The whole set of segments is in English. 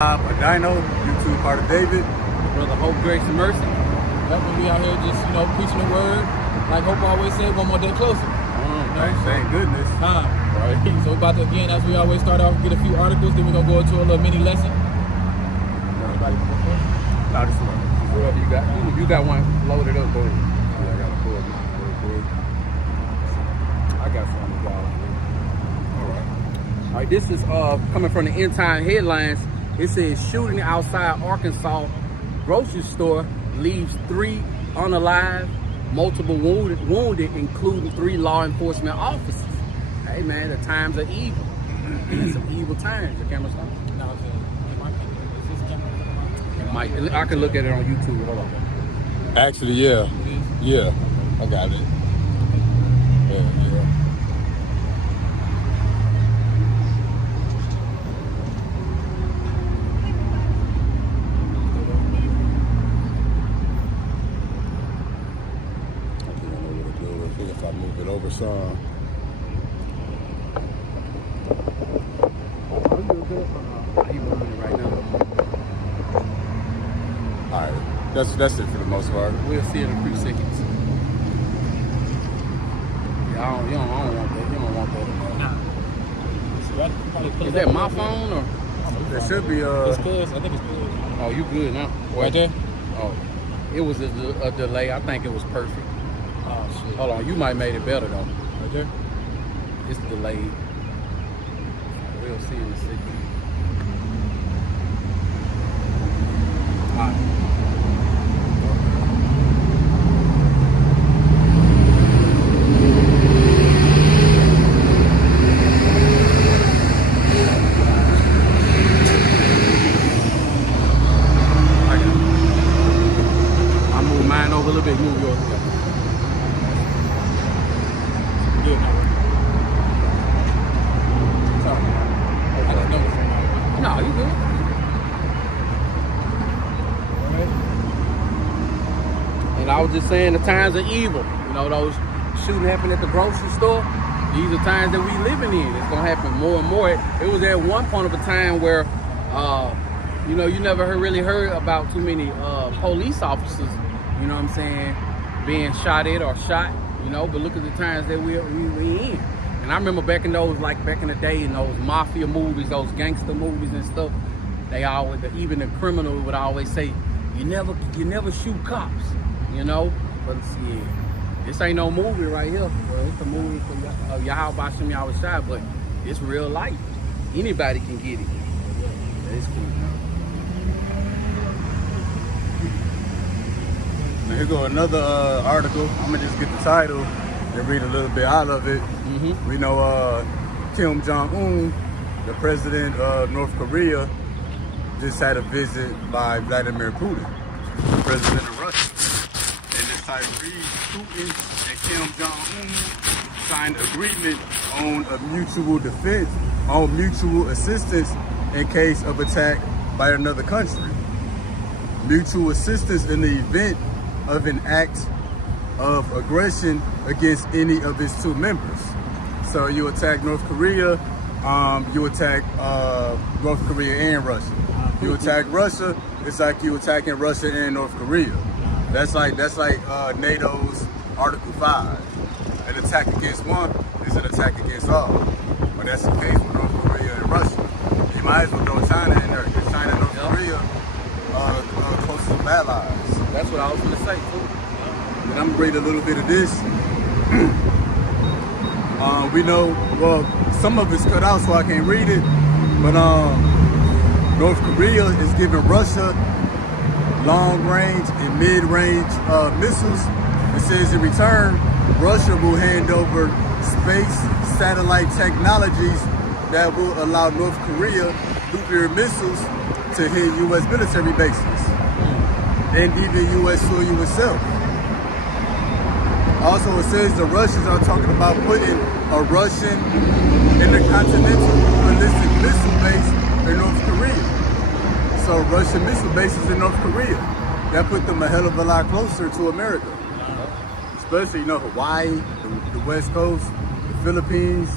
A Dino, YouTube part of David. Brother Hope, Grace, and Mercy. Yep, when we out here just, preaching the word. Like Hope always said, one more day closer. Thank goodness. Right. So we're about to, again, as we always start off, get a few articles, then we're going to go into a little mini lesson. Everybody go first? No, this one. Whatever you got. You got one loaded up, go ahead. I got to pull mine real quick. I got something, y'all. All right, this is coming from the End Time headlines. It says shooting outside Arkansas grocery store leaves 3 unalive, multiple wounded, including 3 law enforcement officers. Hey man, the times are evil. Some evil times. The camera's on. No, it might. I can look at it on YouTube. Hold on. Actually, yeah. Yeah, I got it. Yeah. If I move it over some. Alright, that's it for the most part. We'll see in a few seconds. Yeah, you don't want that. You don't want that. Nah. Is that my phone or? There should be It's cuz. I think it's good. Oh, you good now? Right there? Oh, it was a delay. I think it was perfect. Oh shit. Hold on, you might made it better though. Right there? It's delayed. We'll see in a second. Alright. I'll move mine over a little bit, move yours. No, you good. And I was just saying the times are evil. Those shooting happened at the grocery store. These are times that we living in. It's gonna happen more and more. It was at one point of a time where, you never really heard about too many police officers, being shot at or shot, but look at the times that we in. And I remember back in the day, in those mafia movies, those gangster movies and stuff, they always, even the criminal would always say, you never shoot cops, But yeah, this ain't no movie right here. Well, it's a movie for Yahweh Bashem Yahushua, but it's real life. Anybody can get it. It's cool. Now here go another article. I'm gonna just get the title and read a little bit out of it. We know Kim Jong-un, the president of North Korea, just had a visit by Vladimir Putin, the president of Russia. And this Tyree, Putin and Kim Jong-un signed agreement on a mutual defense, on mutual assistance in case of attack by another country. Mutual assistance in the event of an act of aggression against any of its 2 members. So you attack North Korea, you attack North Korea and Russia. You attack Russia, it's like you attacking Russia and North Korea. That's like NATO's Article 5. An attack against one is an attack against all. But that's the case with North Korea and Russia. You might as well throw China in there, because China and North Korea are closest allies. That's what I was gonna say too. And I'm gonna read a little bit of this. We know, well, some of it's cut out so I can't read it, but North Korea is giving Russia long-range and mid-range missiles. It says in return, Russia will hand over space satellite technologies that will allow North Korea nuclear missiles to hit U.S. military bases and even U.S. soil itself. Also, it says the Russians are talking about putting a Russian intercontinental ballistic missile base in North Korea. So Russian missile bases in North Korea. That put them a hell of a lot closer to America. Especially, Hawaii, the West Coast, the Philippines,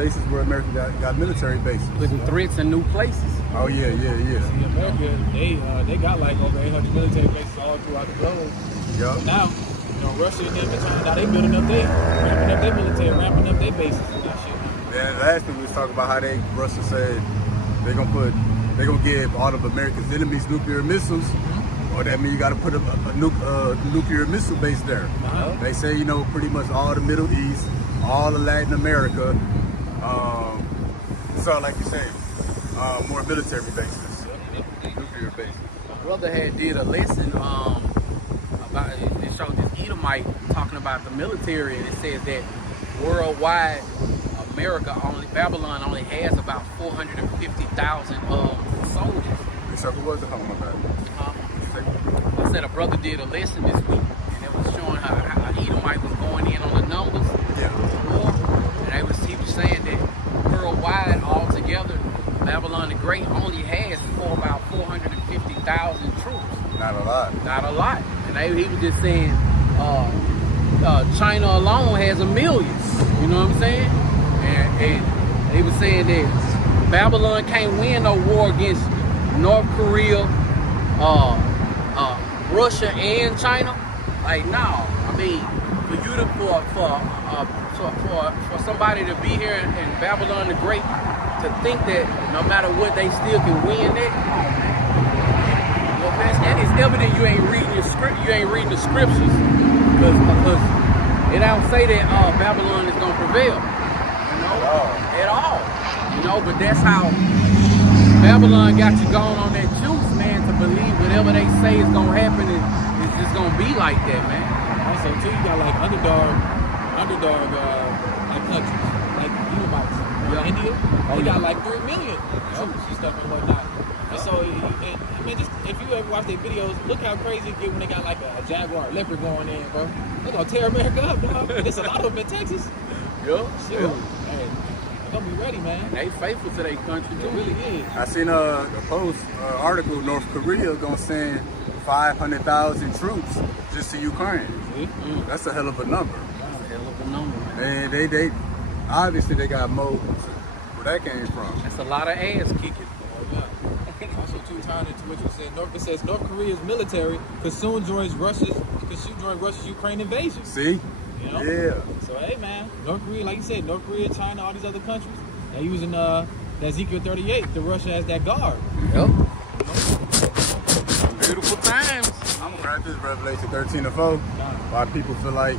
places where America got military bases. Putting threats in new places. Oh yeah. See, America, they got like over 800 military bases all throughout the globe. Yep. But now, Russia and them and China, now they building up ramping up their military, ramping up their bases and that shit. Yeah, last week we was talking about how Russia said they're gonna give all of America's enemies nuclear missiles, or that means you got to put a nuclear missile base there. They say pretty much all the Middle East, all of Latin America. So like you say, more military bases, nuclear bases. My brother had did a lesson about it showed this Edomite talking about the military, and it says that worldwide Babylon only has about 450,000 soldiers. So who was it? Oh my God. I said a brother did a lesson this week, and it was showing how Edomite was going in on the numbers. Yeah. And he was saying that worldwide altogether, Babylon the Great only has about 450,000 troops. Not a lot. Not a lot. And he was just saying China alone has 1 million. You know what I'm saying? And he was saying that Babylon can't win no war against North Korea, Russia, and China. Like, no. I mean, for you to for somebody to be here in Babylon the Great to think that no matter what they still can win it. Well, that is evident you ain't reading your script. You ain't reading the scriptures because it don't say that Babylon is gonna prevail. At all. But that's how Babylon got you going on that juice, man, to believe whatever they say is gonna happen is just gonna be like that, man. Also, too, you got like underdog like countries, like Edomites. India, they got like 3 million troops and stuff and whatnot. And so, just if you ever watch their videos, look how crazy it get when they got like a Jaguar Leopard going in, bro. They're gonna tear America up, dog. There's a lot of them in Texas. Yeah. Hey, they're gonna be ready, man. And they faithful to their country, too. It really is. I seen a post article. North Korea gonna send 500,000 troops just to Ukraine. Mm-hmm. That's a hell of a number. That's a hell of a number, man. And they obviously they got more. Where that came from? That's a lot of ass kicking. Also, too, tying into what you said, it says North Korea's military could soon join Russia's Ukraine invasion. See? Yeah. So hey, man, North Korea, like you said, North Korea, China, all these other countries, they're using that Ezekiel 38 to Russia as that guard. Yep. Beautiful times. I'm gonna write this Revelation 13:4. Why people feel like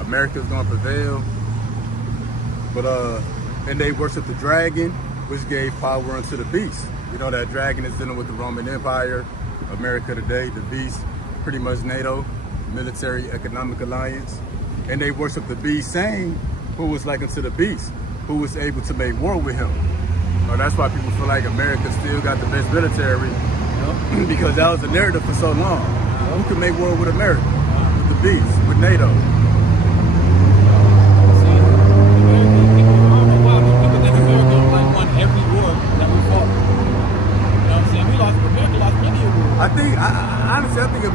America's gonna prevail, but and they worship the dragon, which gave power unto the beast. That dragon is dealing with the Roman Empire, America today, the beast, pretty much NATO, military economic alliance. And they worship the beast, saying who was like unto the beast, who was able to make war with him. That's why people feel like America still got the best military, because that was the narrative for so long. Who could make war with America? With the beast, with NATO.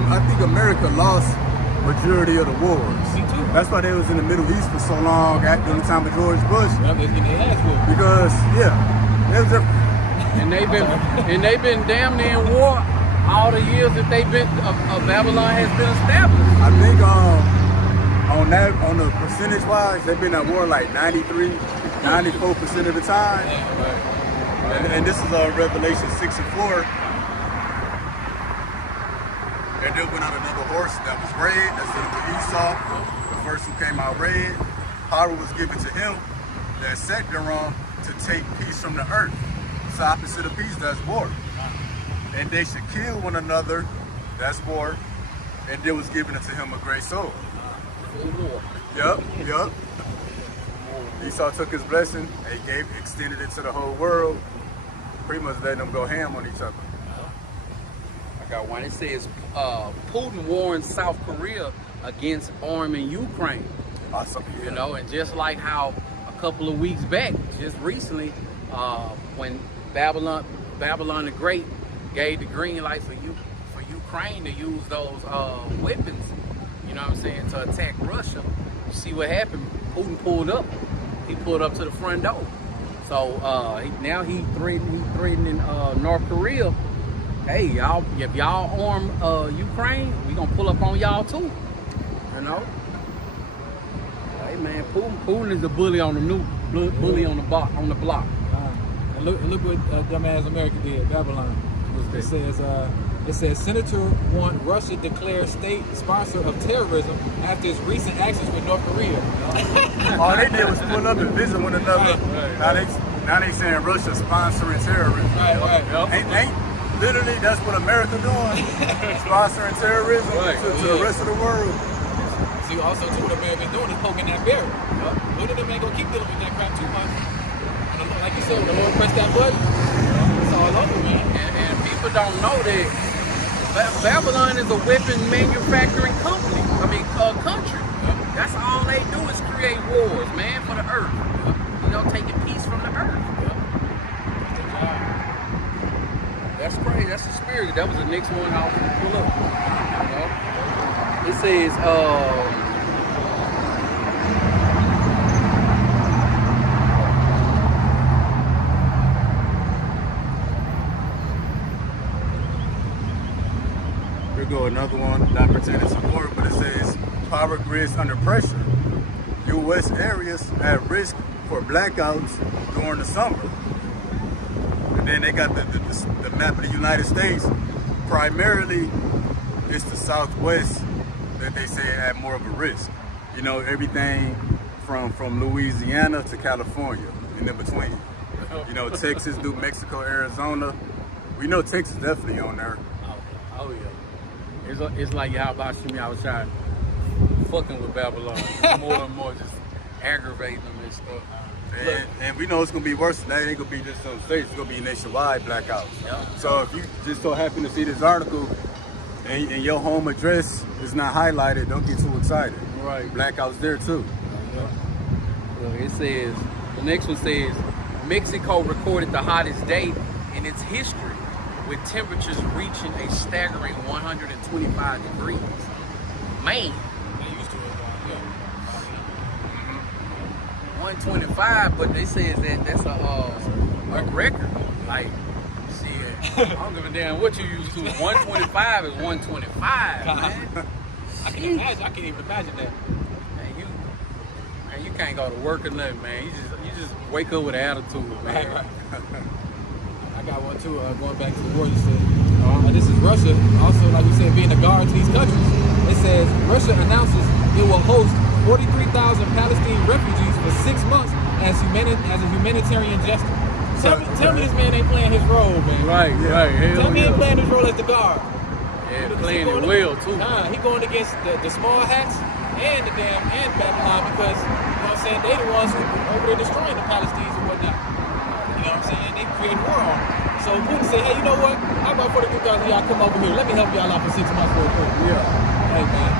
I think America lost majority of the wars. Me too. That's why they was in the Middle East for so long during the time of George Bush. Because they've been damn near in war all the years that Babylon has been established. I think on the percentage wise, they've been at war like 93, 94% of the time. And this is Revelation 6:4. And then went out another horse that was red, that's with Esau, the first who came out red. Power was given to him that sat thereon to take peace from the earth. So opposite of peace, that's war. And they should kill one another, that's war. And there was given unto him a great sword. Yup. Esau took his blessing, and extended it to the whole world, pretty much letting them go ham on each other. Got one. It says Putin warns South Korea against arming Ukraine. Awesome. And just like how a couple of weeks back, just recently, when Babylon the Great gave the green light for Ukraine to use those weapons, to attack Russia. You see what happened? Putin pulled up. He pulled up to the front door. So now he threatening North Korea. Hey, y'all, if y'all arm Ukraine, we gonna pull up on y'all too. You know? Hey man, Putin is the bully on the bully on the block. And look what dumbass America did. Babylon. It says Senator want Russia declare state sponsor of terrorism after its recent actions with North Korea. All they did was pull up and visit one another. Right. Now they saying Russia sponsoring terrorism. Right. Ain't literally that's what America doing? Sponsoring terrorism to the rest of the world. See, also too, what America's doing is poking that bear. One of them ain't gonna keep dealing with that crap too much. And like you said, when the Lord press that button, it's all over, man. And people don't know that Babylon is a weapon manufacturing country. That's all they do is create wars, man, for the earth. You know, taking peace from the earth. That's crazy. That's the spirit. That was the next one I was gonna pull up. You know? It says, Here go another one, not pertaining to war, but it says power grids under pressure. U.S. areas at risk for blackouts during the summer. And then they got the map of the United States. Primarily, it's the Southwest that they say at more of a risk. You know, everything from Louisiana to California and in between. You know, Texas, New Mexico, Arizona. We know Texas definitely on there. oh yeah. It's like y'all about to me outside fucking with Babylon. More and more just aggravating them and stuff. And we know it's gonna be worse than that. It ain't gonna be just some states, it's gonna be nationwide blackouts. Yep. So if you just so happen to see this article and your home address is not highlighted, don't get too excited. Right. Blackouts there too. Well, it says, the next one says, Mexico recorded the hottest day in its history with temperatures reaching a staggering 125 degrees. Man. 125, but they say that's a record. Like, shit, I don't give a damn what you used to. 125 is 125, man. I can't even imagine that. Man, you can't go to work or nothing, man. You just wake up with an attitude, man. Right. I got one too. Going back to the war, you said this is Russia. Also, like you said, being a guard to these countries. It says Russia announces it will host 43,000 Palestinian refugees for 6 months as a humanitarian gesture. Tell me this man ain't playing his role, man. Right. Tell me he ain't playing his role as the guard. Yeah, playing it well too. He going against the small hats and Babylon because you know what I'm saying, they the ones who over there destroying the Palestinians and whatnot. You know what I'm saying? They create war on them. So Putin say, hey, you know what? How about 43,000 y'all come over here? Let me help y'all out for 6 months real quick. Yeah. Hey man.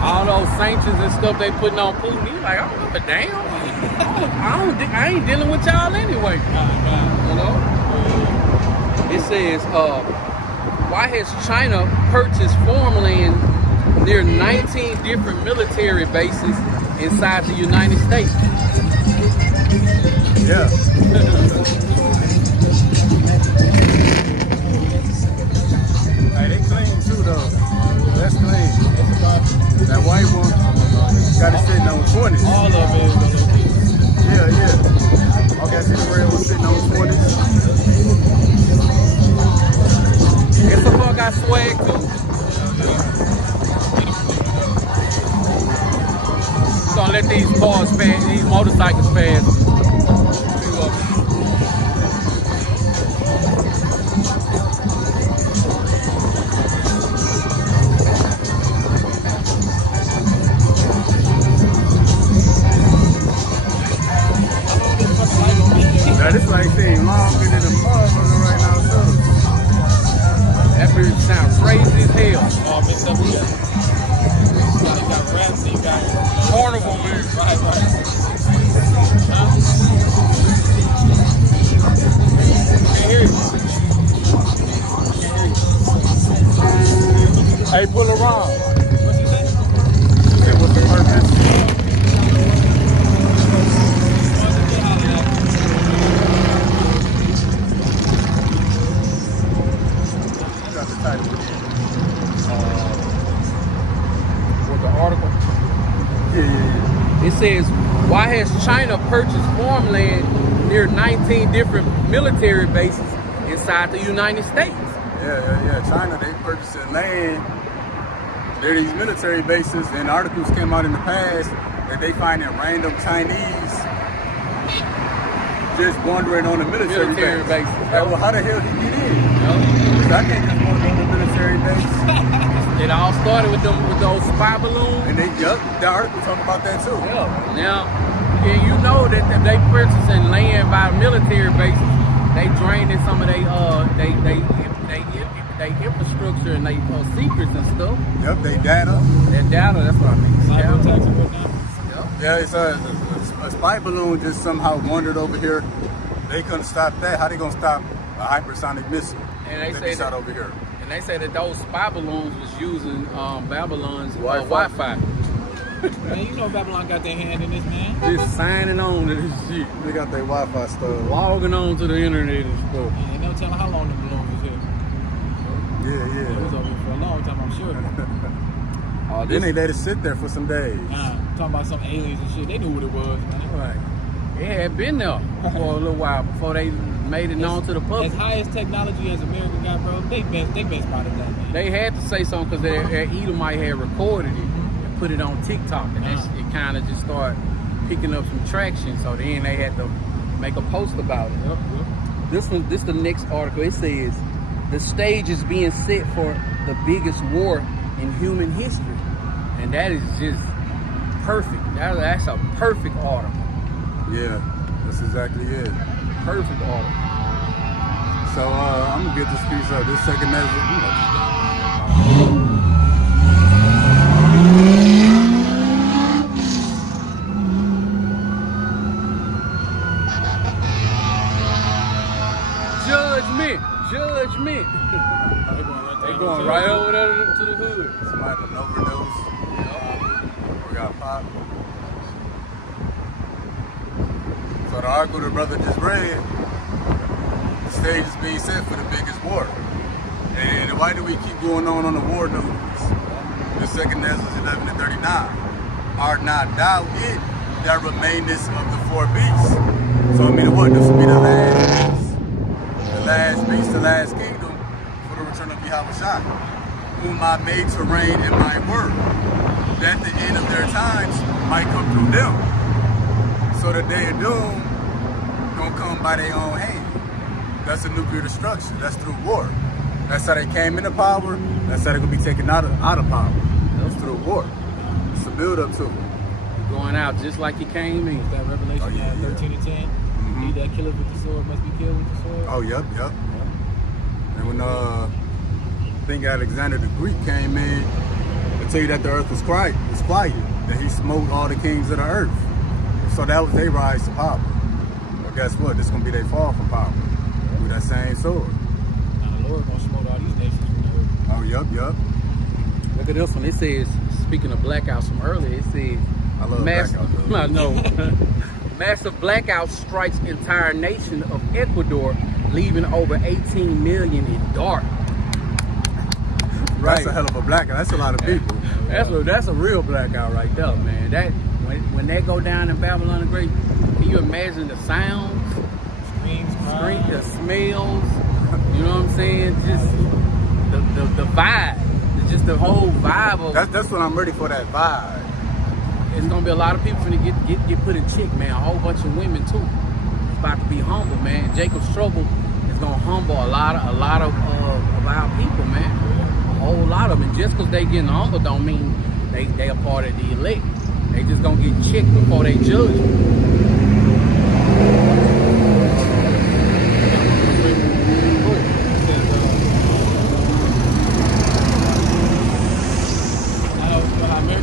All those sanctions and stuff they putting on Putin, he's like, I don't give a damn. I ain't dealing with y'all anyway. You know? It says, why has China purchased farmland near 19 different military bases inside the United States? Yeah. Hey, they clean too though. That's clean. That white one got it sitting on 20s. All of it. Yeah. Okay, I see the red one sitting on 20s. It's the fuck I swag too. Gonna let these cars pass, these motorcycles pass. Now this like saying longer than a motherfucker right now too. That bitch sounds crazy as hell. All mixed up together. You got raps, you got Carnival music. Right. Can't hear you. Hey, pull around. What's he saying? Hey, what's the purpose? title again. For the article. Yeah. It says, why has China purchased farmland near 19 different military bases inside the United States? Yeah. China, they purchasing land. There are these military bases, and articles came out in the past that they finding random Chinese just wandering on the military base. Yep. Well, how the hell did he get in? Yep. I can't just wander on the military base. It all started with those spy balloons. And the article talk about that too. Yeah. Now, you know that if they purchasing land by military bases, they draining some of their infrastructure and their secrets and stuff. Yep, they data. That data, that's what I mean. Cyber attacks and whatnot. Yeah, it's a spy balloon just somehow wandered over here. They couldn't stop that. How they gonna stop a hypersonic missile? And they that say shot that, over here. and they say that those spy balloons was using Babylon's Wi-Fi. Wi-Fi. Man, you know Babylon got their hand in this, man. Just signing on to this shit. They got their Wi-Fi stuff. Logging on to the internet and stuff. And ain't no telling how long the balloon was here. It was Yeah. over here for a long time, I'm sure. Then they let it sit there for some days. Talking about some aliens and shit. They knew what it was, man. Right. It had been there for a little while before they made it known to the As public. high as technology as America got, bro, they been spotted that, man. They had to say something because their Edomite had recorded it and put it on TikTok, and it kind of just started picking up some traction. So then they had to make a post about it. This is the next article. It says the stage is being set for the biggest war in human history, and that is just perfect. That's a perfect article. Yeah, that's exactly it. Perfect article. So I'm gonna get this piece up. This second measure. Judgment. They going right over there to the hood. Somebody had an overdose. We got popped. So the article the brother just read, the stage is being set for the biggest war. And why do we keep going on the war news? The second Ezra 11 and 39. Art not thou it that remainest of the four beasts? So I mean what? This will be the last beast. The last beast, the last kingdom for the return of Yahushua, whom I made to reign in my word, that the end of their times might come through them. So the day of doom gonna come by their own hand. That's a nuclear destruction. That's through war. That's how they came into power. That's how they're gonna be taken out of power. That's through war. It's a build up to it. Going out just like he came in. That Revelation 13 and 10. He that killeth with the sword must be killed with the sword. Oh, yep. And when I think Alexander the Greek came in to tell you that the earth was quiet, that he smote all the kings of the earth. So that was their rise to power. But guess what? This is gonna be their fall from power with that same sword. Now the Lord gonna smote all these nations from the earth. Oh, yep. Look at this one. It says, speaking of blackouts from earlier, it says, I love blackouts. I know. Massive blackout strikes entire nation of Ecuador, leaving over 18 million in dark. That's a hell of a blackout. That's a lot of people. That's a real blackout right there, man. That when that go down in Babylon the Great, can you imagine the sounds, Screams, the smells? You know what I'm saying? Just the vibe, just the whole vibe of. That's what I'm ready for. That vibe. It's gonna be a lot of people finna get put in check, man. A whole bunch of women too. It's about to be humble, man. Jacob's trouble is gonna humble a lot of our people, man. A whole lot of them. And just because they getting humble don't mean they are part of the elect. They just gonna get checked before they judge.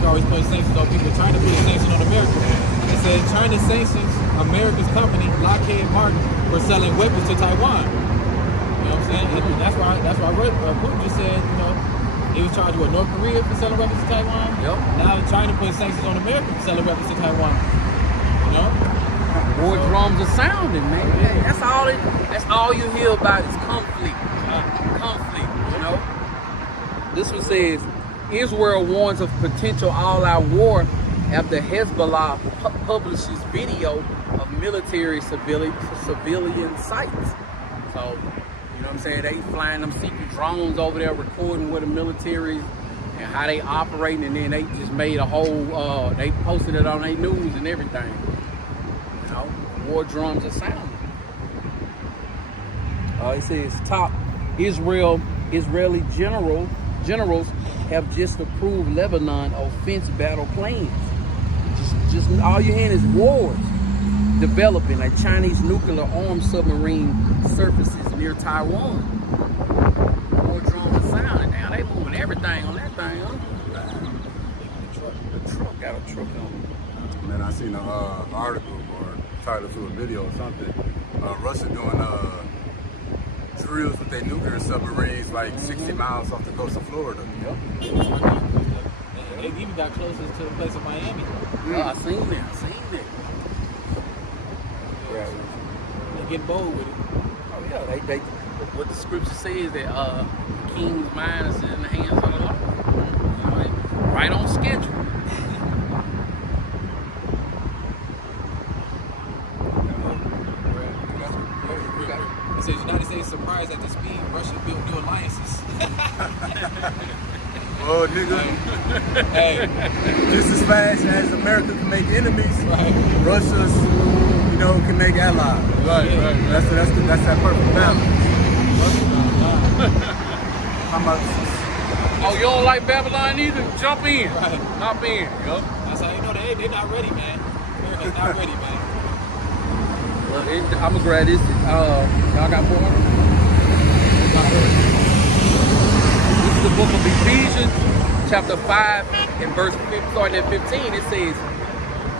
Always put sanctions on people. China put a sanction on America. It said China sanctions America's company Lockheed Martin for selling weapons to Taiwan. You know what I'm saying? And that's why Putin just said, you know, he was charged with North Korea for selling weapons to Taiwan. Yep. Now China put sanctions on America for selling weapons to Taiwan. You know? War drums are sounding, man. That's all you hear about is conflict. Conflict, you know? This one says, Israel warns of potential all-out war after Hezbollah publishes video of military civilian sites. So, you know what I'm saying? They flying them secret drones over there, recording where the military and how they operating, and then they just made a whole, they posted it on their news and everything. You know, war drums are sounding. It says top Israeli generals have just approved Lebanon offense battle plans. Just all you're hearing is wars developing. A Chinese nuclear armed submarine surfaces near Taiwan. War drums are sounding. Now they moving everything on that thing, huh? The truck got a truck on it. Man, I seen an article or title to a video or something. Russia doing drills with their nuclear submarines like 60 miles off the coast of Florida. Yep. They even got closest to the place of Miami. I seen it. Yeah. They get bold with it. Oh yeah, they what the scripture says that the king's mind is in the hands of the Lord. You know, right on schedule. It says United States surprised at the speed Russia built new alliances. Oh, nigga. Hey, Just as fast as America can make enemies, right. Russia's, you know, can make allies. Right. That's that perfect balance. How much? Oh, you don't like Babylon either? Jump in. Right. Hop in. Yup. That's how you know they're not ready, man. America's not ready, man. Well, I'm gonna grab this. Y'all got more? This is the book of Ephesians, chapter 5, and verse 15, starting at 15. It says,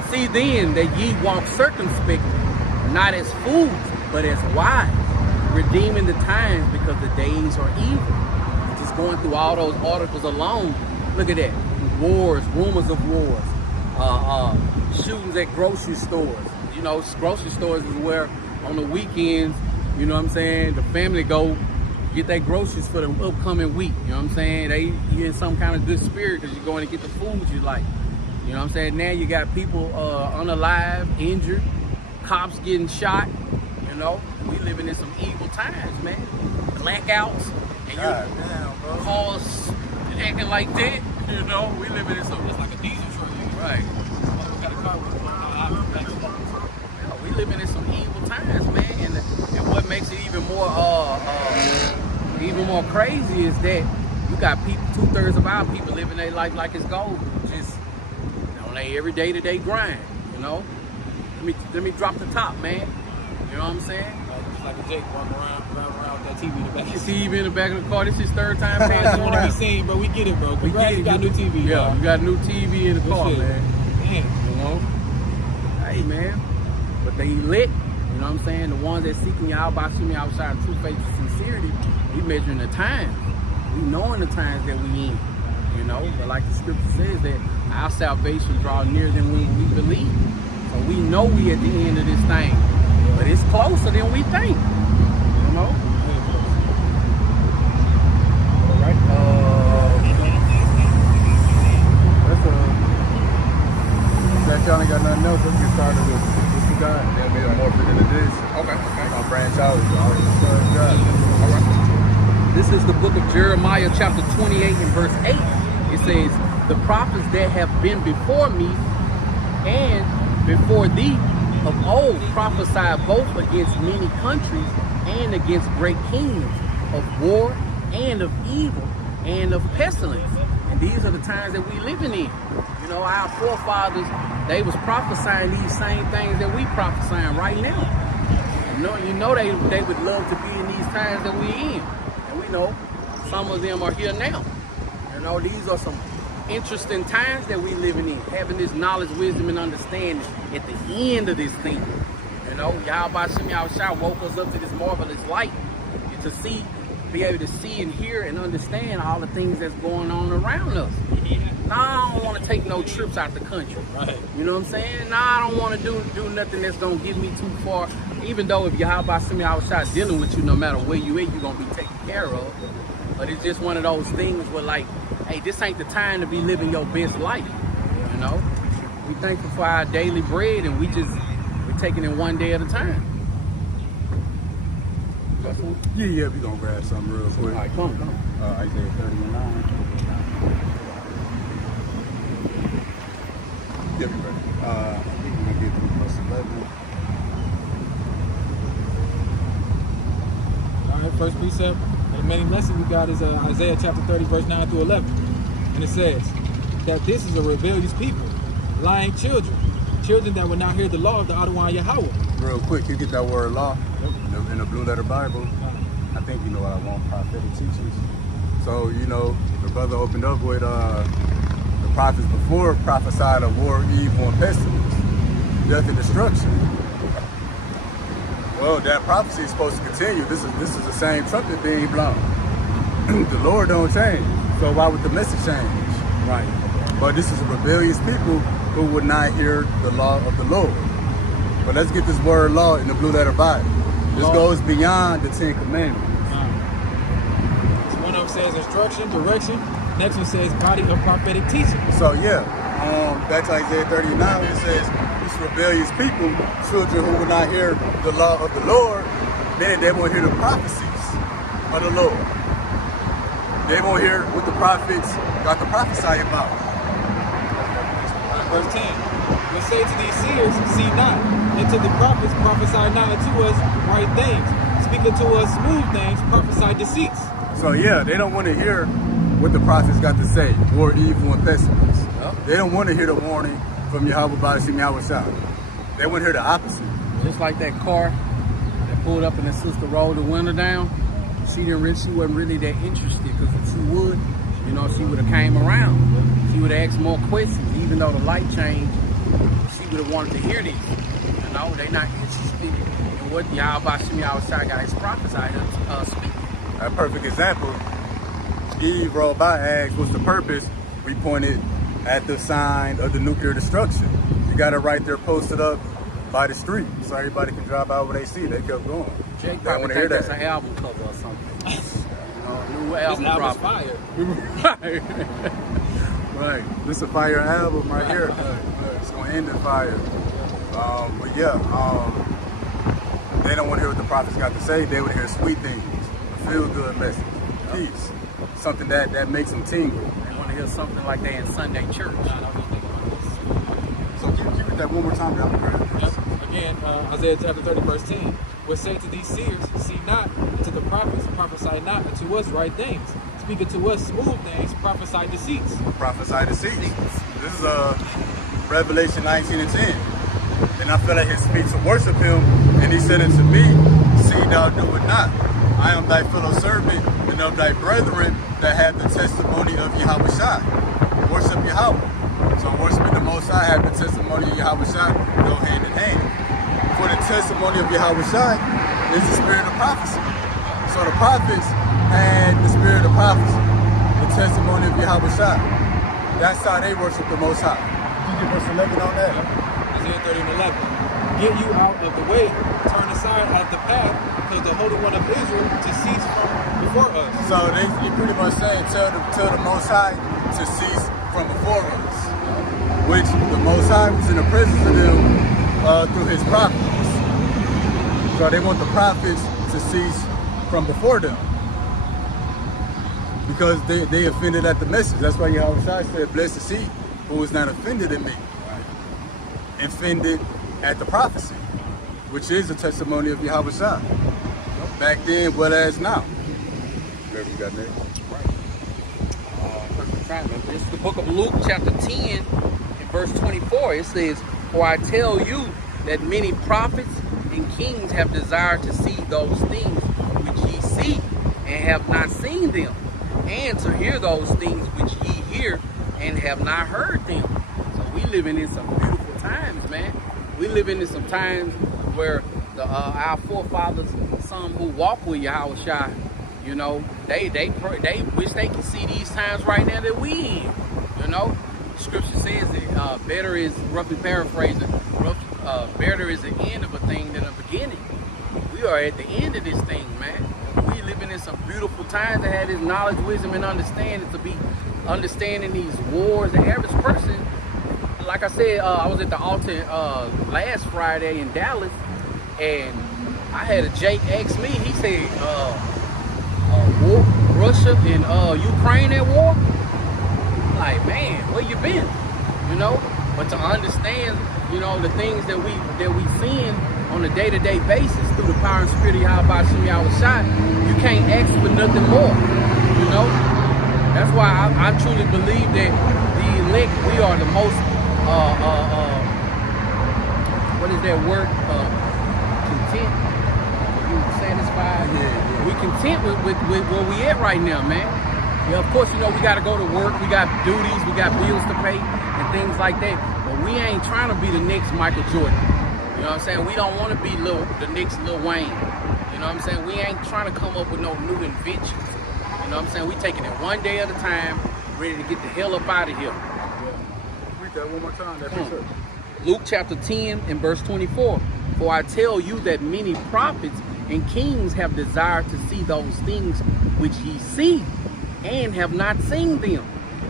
"See then that ye walk circumspectly, not as fools, but as wise, redeeming the times, because the days are evil." Just going through all those articles alone. Look at that. Wars, rumors of wars, shootings at grocery stores. You know, grocery stores is where on the weekends, you know what I'm saying, the family go get their groceries for the upcoming week. You know what I'm saying? You in some kind of good spirit because you're going to get the food you like. You know what I'm saying? Now you got people unalive, injured, cops getting shot. You know, we living in some evil times, man. Blackouts, and your cars acting like that. You know, we living in some. It's like a diesel truck. Right. Got a car with We living in some evil times, man, and what makes it even more crazy is that you got people, 2/3 of our people living their life like it's gold, just on their every day-to-day grind. You know, let me drop the top, man. You know what I'm saying? Just like a Jake walking around with that TV in the back. You see, TV in the back of the car. This is his third time I passing want to be around. seen, bro. We get it, bro. We get it. You got new TV. Yeah, you got a new TV in the Good car, shit. man. Damn. You know, hey, man. But they lit, you know what I'm saying? The ones that seeking you out by shooting outside of true faith and sincerity, we measuring the times. We knowing the times that we in, you know? But like the scripture says that our salvation draw nearer than when we believe. So we know we at the end of this thing, but it's closer than we think, you know? All right, That y'all ain't got nothing else. Let's get started with what you got. There'll be a more fitting edition. okay. I'm gonna branch out. All right. All right. This is the book of Jeremiah, chapter 28 and verse 8. It says, "The prophets that have been before me and before thee of old prophesied both against many countries and against great kings, of war and of evil and of pestilence." And these are the times that we living in. You know, our forefathers, they was prophesying these same things that we prophesying right now. You know they would love to be in these times that we in. And we know some of them are here now. You know, these are some interesting times that we living in, having this knowledge, wisdom, and understanding at the end of this thing. You know, Yahweh Shem Yahushua woke us up to this marvelous light and to see, be able to see and hear and understand all the things that's going on around us. Nah, I don't want to take no trips out the country. Right. You know what I'm saying? Nah, I don't want to do nothing that's going to get me too far. Even though if Yahweh Shem Yahushua dealing with you, no matter where you at, you're going to be taken care of. But it's just one of those things where, like, hey, this ain't the time to be living your best life. You know, we thankful for our daily bread, and we're taking it one day at a time. Yeah, we gonna grab something real quick. All right, come. Isaiah 30:9. Yeah, we ready. I think we're gonna get through verse 11. All right, first precept, the main lesson we got is Isaiah chapter 30, verse 9 through 11. And it says that this is a rebellious people, lying children that will not hear the law of the Adonai Yahweh. Real quick, you get that word law in the Blue Letter Bible. I think you know what I want, prophetic teachers. So, you know, the brother opened up with the prophets before prophesied of war, evil, and pestilence, death and destruction. Well, that prophecy is supposed to continue. This is the same trumpet being blown. The Lord don't change. So why would the message change? Right. But this is a rebellious people who would not hear the law of the Lord. But let's get this word law in the Blue Letter Bible. This goes beyond the 10 Commandments. So one of them says instruction, direction. Next one says body of prophetic teaching. So yeah, back to Isaiah 39, it says, these rebellious people, children who will not hear the law of the Lord, then they won't hear the prophecies of the Lord. They won't hear what the prophets got to prophesy about. Verse 10. But say to these seers, see not, and to the prophets, prophesy not unto us right things. Speak unto us smooth things, prophesy deceits. So yeah, they don't want to hear what the prophets got to say, war, evil, and pestilence. Yep. They don't want to hear the warning from Yahweh Ba'ashim Yahweh Shah. They want to hear the opposite. Just like that car that pulled up and the sister rolled the window down. She wasn't really that interested, because if she would, you know, she would have came around. She would have asked more questions. Even though the light changed, she would have wanted to hear these. You know, they're not interested in what Yahweh Ba'ashim Yahweh Shah got his prophesied to speak. A perfect example, Eve rolled by, asked, what's the purpose? We pointed at the sign of the nuclear destruction. You got it right there posted up by the street, so everybody can drive out where they see. They kept going. Jake They probably want to think hear that's that. an album cover or something. New This album album's dropping. fire. Right. This is a fire album right here. It's gonna end in fire. But yeah, they don't want to hear what the prophets got to say. They want to hear sweet things, a feel-good message, peace, something that makes them tingle. They want to hear something like that in Sunday church. So keep it that one more time. Down the Yep. Again, Isaiah chapter 30, verse 10. What say to these seers, see not, and to the prophets, prophesy not, and to us right things. Speak unto us smooth things, prophesy deceits. Prophesy deceits. This is Revelation 19 and 10. And I fell at his feet to worship him, and he said unto me, see thou do it not. I am thy fellow servant, and of thy brethren that have the testimony of Yahweh Shai. Worship Yahweh. So worshiping the Most High, have the testimony of Yahweh Shai, go hand in hand. For the testimony of Yahweh Shai is the spirit of prophecy. So the prophets had the spirit of prophecy, the testimony of Yahweh Shai. That's how they worship the Most High. You get verse 11 on that. Isaiah 30 and 11. Get you out of the way, turn aside out of the path, because the Holy One of Israel to cease from before us. So they pretty much saying, tell the Most High to cease from before us. Which the Most High was in the presence of them through his prophets. So they want the prophets to cease from before them. Because they offended at the message. That's why Yahweh Shai said, blessed is he who is not offended in me. Offended at the prophecy, which is the testimony of Yahweh Shai. Back then, well as now. Whatever you got next. This is the book of Luke, chapter 10, and verse 24. It says, for I tell you that many prophets and kings have desired to see those things which ye see, and have not seen them, and to hear those things which ye hear, and have not heard them. So we living in some beautiful times, man. We living in some times where our forefathers, some who walk with Yahweh Shai, you know, they wish they could see these times right now that we in. You know, Scripture says that better is, roughly paraphrasing, better is the end of a thing than a beginning. We are at the end of this thing, man. we living in some beautiful times to have this knowledge, wisdom, and understanding, to be understanding these wars. The average person, like I said, I was at the altar last Friday in Dallas, and I had a Jake ask me, he said, war, Russia and Ukraine at war? Like, man, where you been? You know? But to understand, you know, the things that we seeing on a day-to-day basis through the power and spirit of Yahweh Shem Yahushua, you can't ask for nothing more. You know? That's why I truly believe that the elect, we are the most what is that word? Content. Are you satisfied? Yeah. We content with where we at right now, man. Yeah, of course, you know, we got to go to work. We got duties. We got bills to pay and things like that. But we ain't trying to be the next Michael Jordan. You know what I'm saying? We don't want to be the next Lil Wayne. You know what I'm saying? We ain't trying to come up with no new inventions. You know what I'm saying? We taking it one day at a time, ready to get the hell up out of here. Read that one more time. That's what's up. Luke chapter 10 and verse 24. For I tell you that many prophets and kings have desired to see those things which ye see, and have not seen them,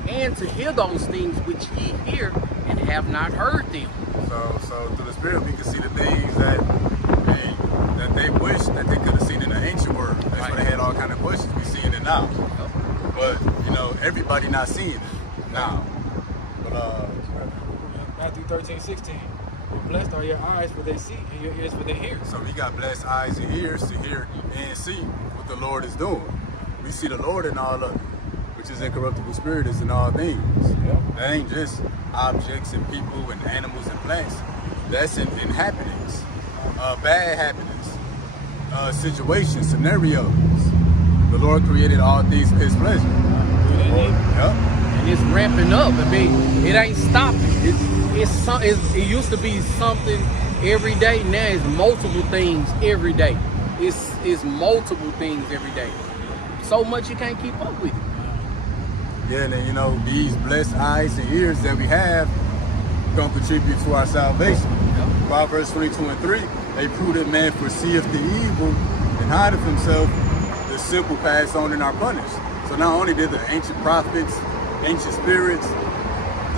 and to hear those things which ye hear, and have not heard them. So through the spirit, we can see the things that they wish that they could have seen in the ancient world. That's Right. why they had all kind of questions. We seeing it now, but you know, everybody not seeing it now. But Matthew 13:16. Blessed are your eyes for they see, and your ears for they hear. so we got blessed eyes and ears to hear and see what the Lord is doing. We see the Lord in all of it, which is incorruptible spirit, is in all things. Yeah. That ain't just objects and people and animals and plants. That's in happenings, bad happenings, situations, scenarios. The Lord created all things for His pleasure. Yep. And it's ramping up. I mean, it ain't stopping. It used to be something every day. Now it's multiple things every day. It's multiple things every day. So much you can't keep up with it. Yeah, and then, you know, these blessed eyes and ears that we have gonna contribute to our salvation. Yep. Proverbs 22:3, a prudent man foreseeth the evil and hideth himself, the simple pass on and are punished. So not only did the ancient prophets, ancient spirits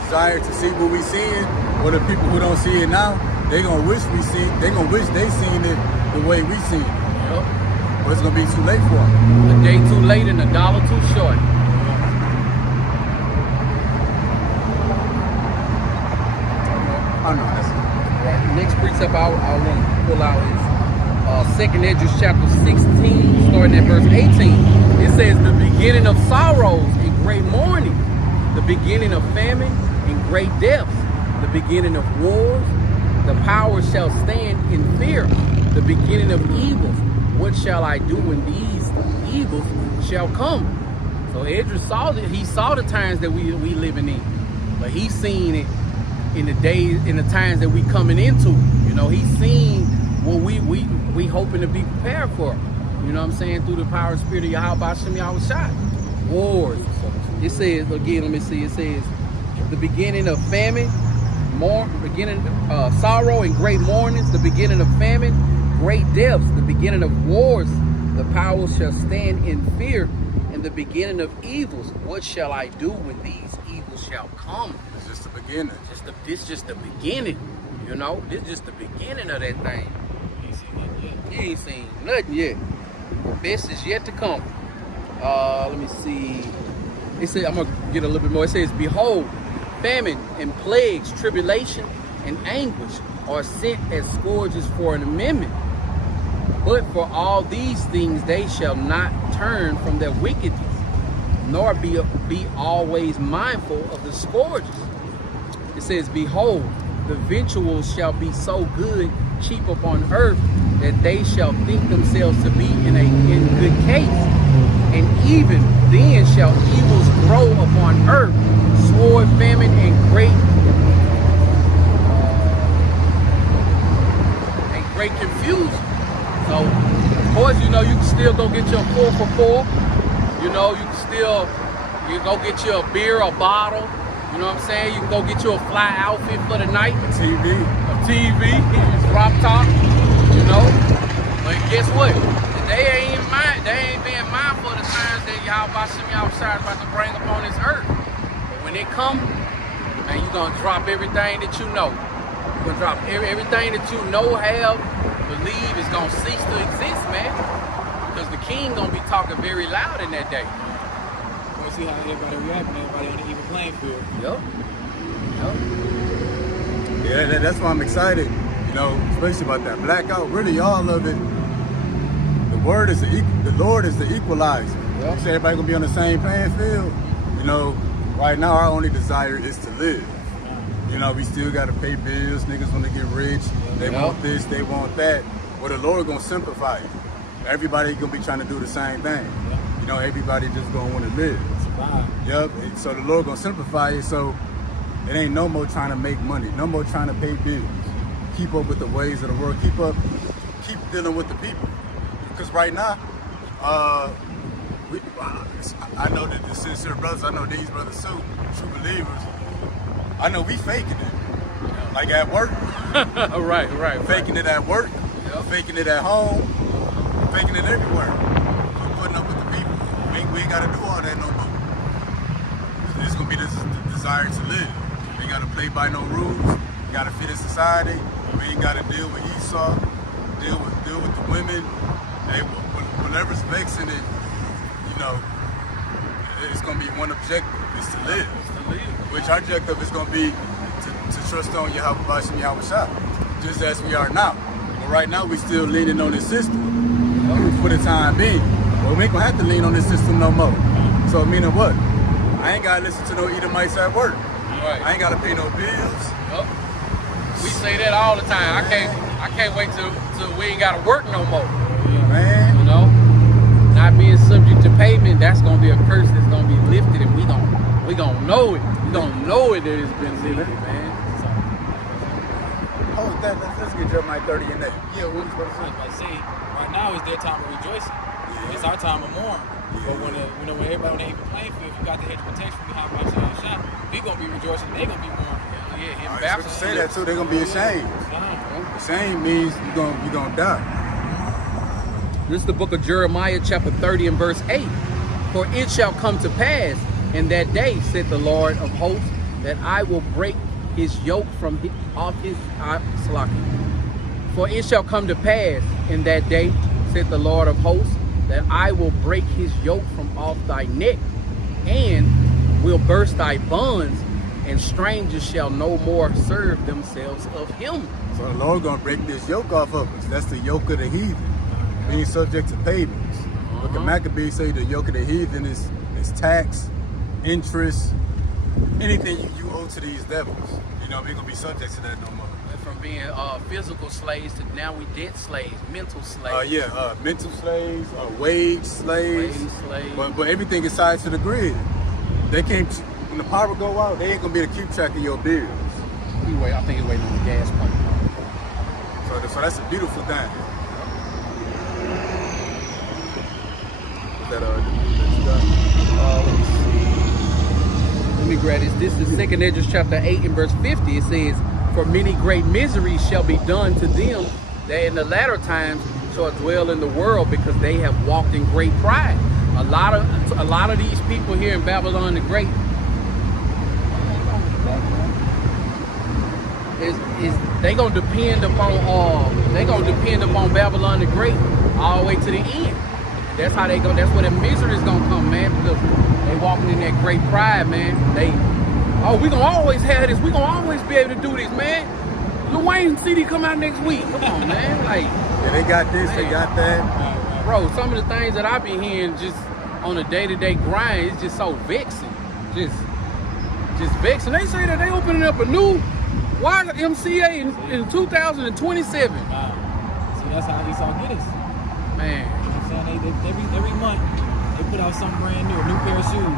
desire to see what we seeing, or the people who don't see it now, they gonna wish they seen it the way we seen it. Yep. But it's gonna be too late for them. A day too late and a dollar too short. Oh no, that's Right. Next precept I want to pull out is 2nd Esdras chapter 16, starting at verse 18. It says, the beginning of sorrows and great mourning, the beginning of famine and great deaths, the beginning of wars, the power shall stand in fear, the beginning of evils. What shall I do when these evils shall come? So Esdras saw that. He saw the times that we living in, but he's seen it in the days, in the times that we coming into. You know, he's seen what we hoping to be prepared for. You know what I'm saying? Through the power and spirit of Yahweh Shem Yahushua. Wars. It says, again, let me see, it says, the beginning of famine, sorrow and great mournings, the beginning of famine, great deaths, the beginning of wars, the power shall stand in fear, and the beginning of evils. What shall I do when these evils shall come? it's just the beginning. This just the beginning, you know? This just the beginning of that thing. You ain't seen nothing yet. The best is yet to come. Let me see. It says, I'm gonna get a little bit more. It says, behold, famine and plagues, tribulation and anguish are sent as scourges for an amendment. But for all these things they shall not turn from their wickedness, nor be always mindful of the scourges. It says, behold, the victuals shall be so good, cheap upon earth, that they shall think themselves to be in good case. And even then shall evils grow upon earth, sword, famine, and great confusion. So, of course, you know, you can still go get your 4 for 4. You know, you go get you a beer, a bottle. You know what I'm saying? You can go get you a fly outfit for the night. A TV, drop top, you know. But guess what? Today ain't mine. they ain't being mindful of the times that Yahweh Shai is about to bring upon this earth. But when it come, man, you're gonna drop everything that you know. You're gonna drop everything that you know, have, believe is gonna cease to exist, man. Because the king gonna be talking very loud in that day. We'll see how everybody reacts, everybody on the even playing field. Yup. Yeah, that's why I'm excited, you know, especially about that blackout. Really, all of it. The Lord is the equalizer. Yep. You say everybody gonna be on the same playing field. You know, right now our only desire is to live. You know, we still gotta pay bills. Niggas want to get rich. They want this, they want that. Well, the Lord gonna simplify it. Everybody gonna be trying to do the same thing. You know, everybody just gonna want to live. Yep. So the Lord gonna simplify it. So it ain't no more trying to make money. No more trying to pay bills. Keep up with the ways of the world. Keep dealing with the people. Because right now, I know that the sincere brothers, I know these brothers too, true believers, I know we faking it. Like at work. Right. Faking it at work. Faking it at home. Faking it everywhere. We're putting up with the people. We ain't got to do all that no more. It's going to be this desire to live. We ain't got to play by no rules. We got to fit in society. We ain't got to deal with Esau, deal with the women. Hey, whatever's vexing it, you know, it's going to be one objective, is to live. Which our objective is going to be to trust on Yahweh Bashem Yahweh Shai, just as we are now. But right now, we still leaning on this system for the time being. Well, we ain't going to have to lean on this system no more. So meaning what? I ain't got to listen to no Edomites at work. Right. I ain't got to pay no bills. Yep. We say that all the time. I can't wait till we ain't got to work no more. Man. You know, not being subject to payment, that's gonna be a curse that's gonna be lifted, and we gonna know it. We gonna know it that it's been lifted, man. Hold that. Let's get Jeremiah 30 in there. Yeah, what was I say? Right now is their time of rejoicing. It's our time of mourning. But when everybody on the even playing field, you got the hedge of protection behind my shot. We gonna be rejoicing. They gonna be mourning. Yeah, I was say that too. They gonna be ashamed. Ashamed means you gonna die. This is the book of Jeremiah, chapter 30 and verse 8. For it shall come to pass in that day, said the Lord of hosts, that I will break his yoke off his For it shall come to pass in that day, said the Lord of hosts, that I will break his yoke from off thy neck, and will burst thy bonds, and strangers shall no more serve themselves of him. So the Lord gonna break this yoke off of us. That's the yoke of the heathen, being subject to payments. But the Maccabees say the yoke of the heathen is tax, interest, anything you owe to these devils. You know, we gonna be subject to that no more. From being physical slaves to now we debt slaves, mental slaves. Mental slaves, wage slaves. But everything is tied to the grid. They can't, when the power go out, they ain't gonna be able to keep track of your bills. I think he's waiting on the gas pump. So that's a beautiful thing. Let me grab this. This is 2nd Esdras chapter 8 and verse 50. It says, for many great miseries shall be done to them that in the latter times shall dwell in the world, because they have walked in great pride. A lot of these people here in Babylon the Great they gonna depend upon Babylon the Great all the way to the end. That's how they go. That's where the misery is gonna come, man, because they walking in that great pride, man. We gonna always have this. We gonna always be able to do this, man. Lil Wayne CD come out next week. Come on, man. Like, yeah, they got this, man. They got that. Bro, some of the things that I be hearing just on a day-to-day grind, it's just so vexing. Just vexing. They say that they opening up a new YMCA in 2027. Wow. See, that's how Esau get us. Man. You know what I'm saying? Every month they put out something brand new, a new pair of shoes,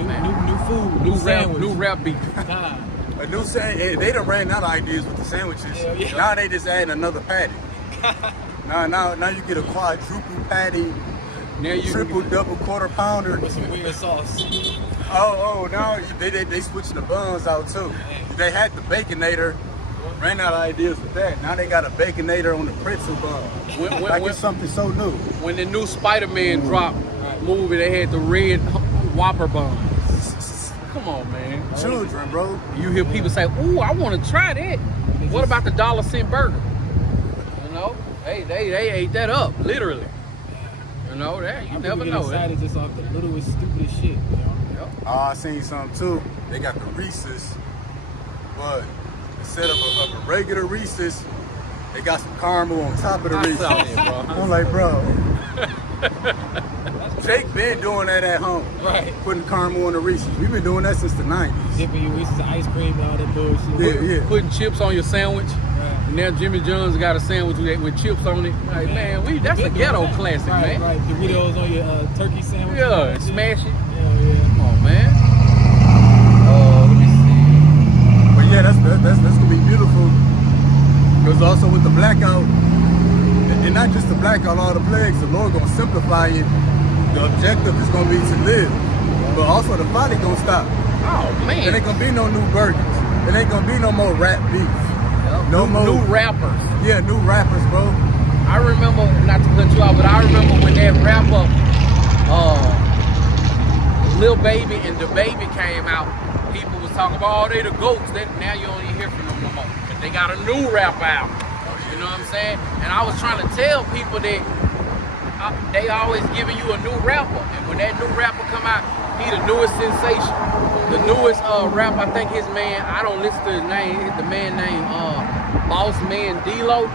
new food, new rap beat. A new sandwich. They done ran out of ideas with the sandwiches. Yeah. Now they just adding another patty. now you get a quadruple patty. Now you triple, double, quarter pounder with some weird sauce. Now they switching the buns out too. They had the Baconator, ran out of ideas with that. Now they got a Baconator on the pretzel bun. Like it's something so new. When the new Spider-Man dropped movie, they had the red Whopper buns. Come on, man. Children, bro. You hear people say, "Ooh, I want to try that." What about the $1 burger? You know, they ate that up, literally. You know that you never know. Excited just off the littlest, stupidest shit. You know? Yep. Oh, I seen something too. They got the Reese's, but instead of a regular Reese's, they got some caramel on top of the Reese's. I'm like, bro. Jake been doing that at home. Right. Putting caramel on the Reese's. We've been doing that since the 90s. Dipping your Reese's ice cream and all that bullshit. Yeah. Putting chips on your sandwich. Right. And now Jimmy John's got a sandwich with chips on it. Like, man, that's a ghetto classic, man. Right. Doritos on your turkey sandwich. Yeah, smash it. Yeah. Come on, man. Let me see. But yeah, that's gonna be beautiful. Because also with the blackout, and not just the blackout, all the plagues, the Lord gonna simplify it. The objective is gonna be to live, but also the body gonna stop. Oh man. There ain't gonna be no new burgers. There ain't gonna be no more rap beef. Yep. No more new rappers. Yeah, new rappers, bro. I remember, not to cut you off, but I remember when that rapper, Lil Baby and the Baby came out. People was talking about, oh, they the goats. Now you don't even hear from them no more. But they got a new rap out. You know what I'm saying? And I was trying to tell people that they always giving you a new rapper. And when that new rapper come out, he the newest sensation. The newest rap, I think his man, I don't listen to his name, the man named Boss Man D-Lo.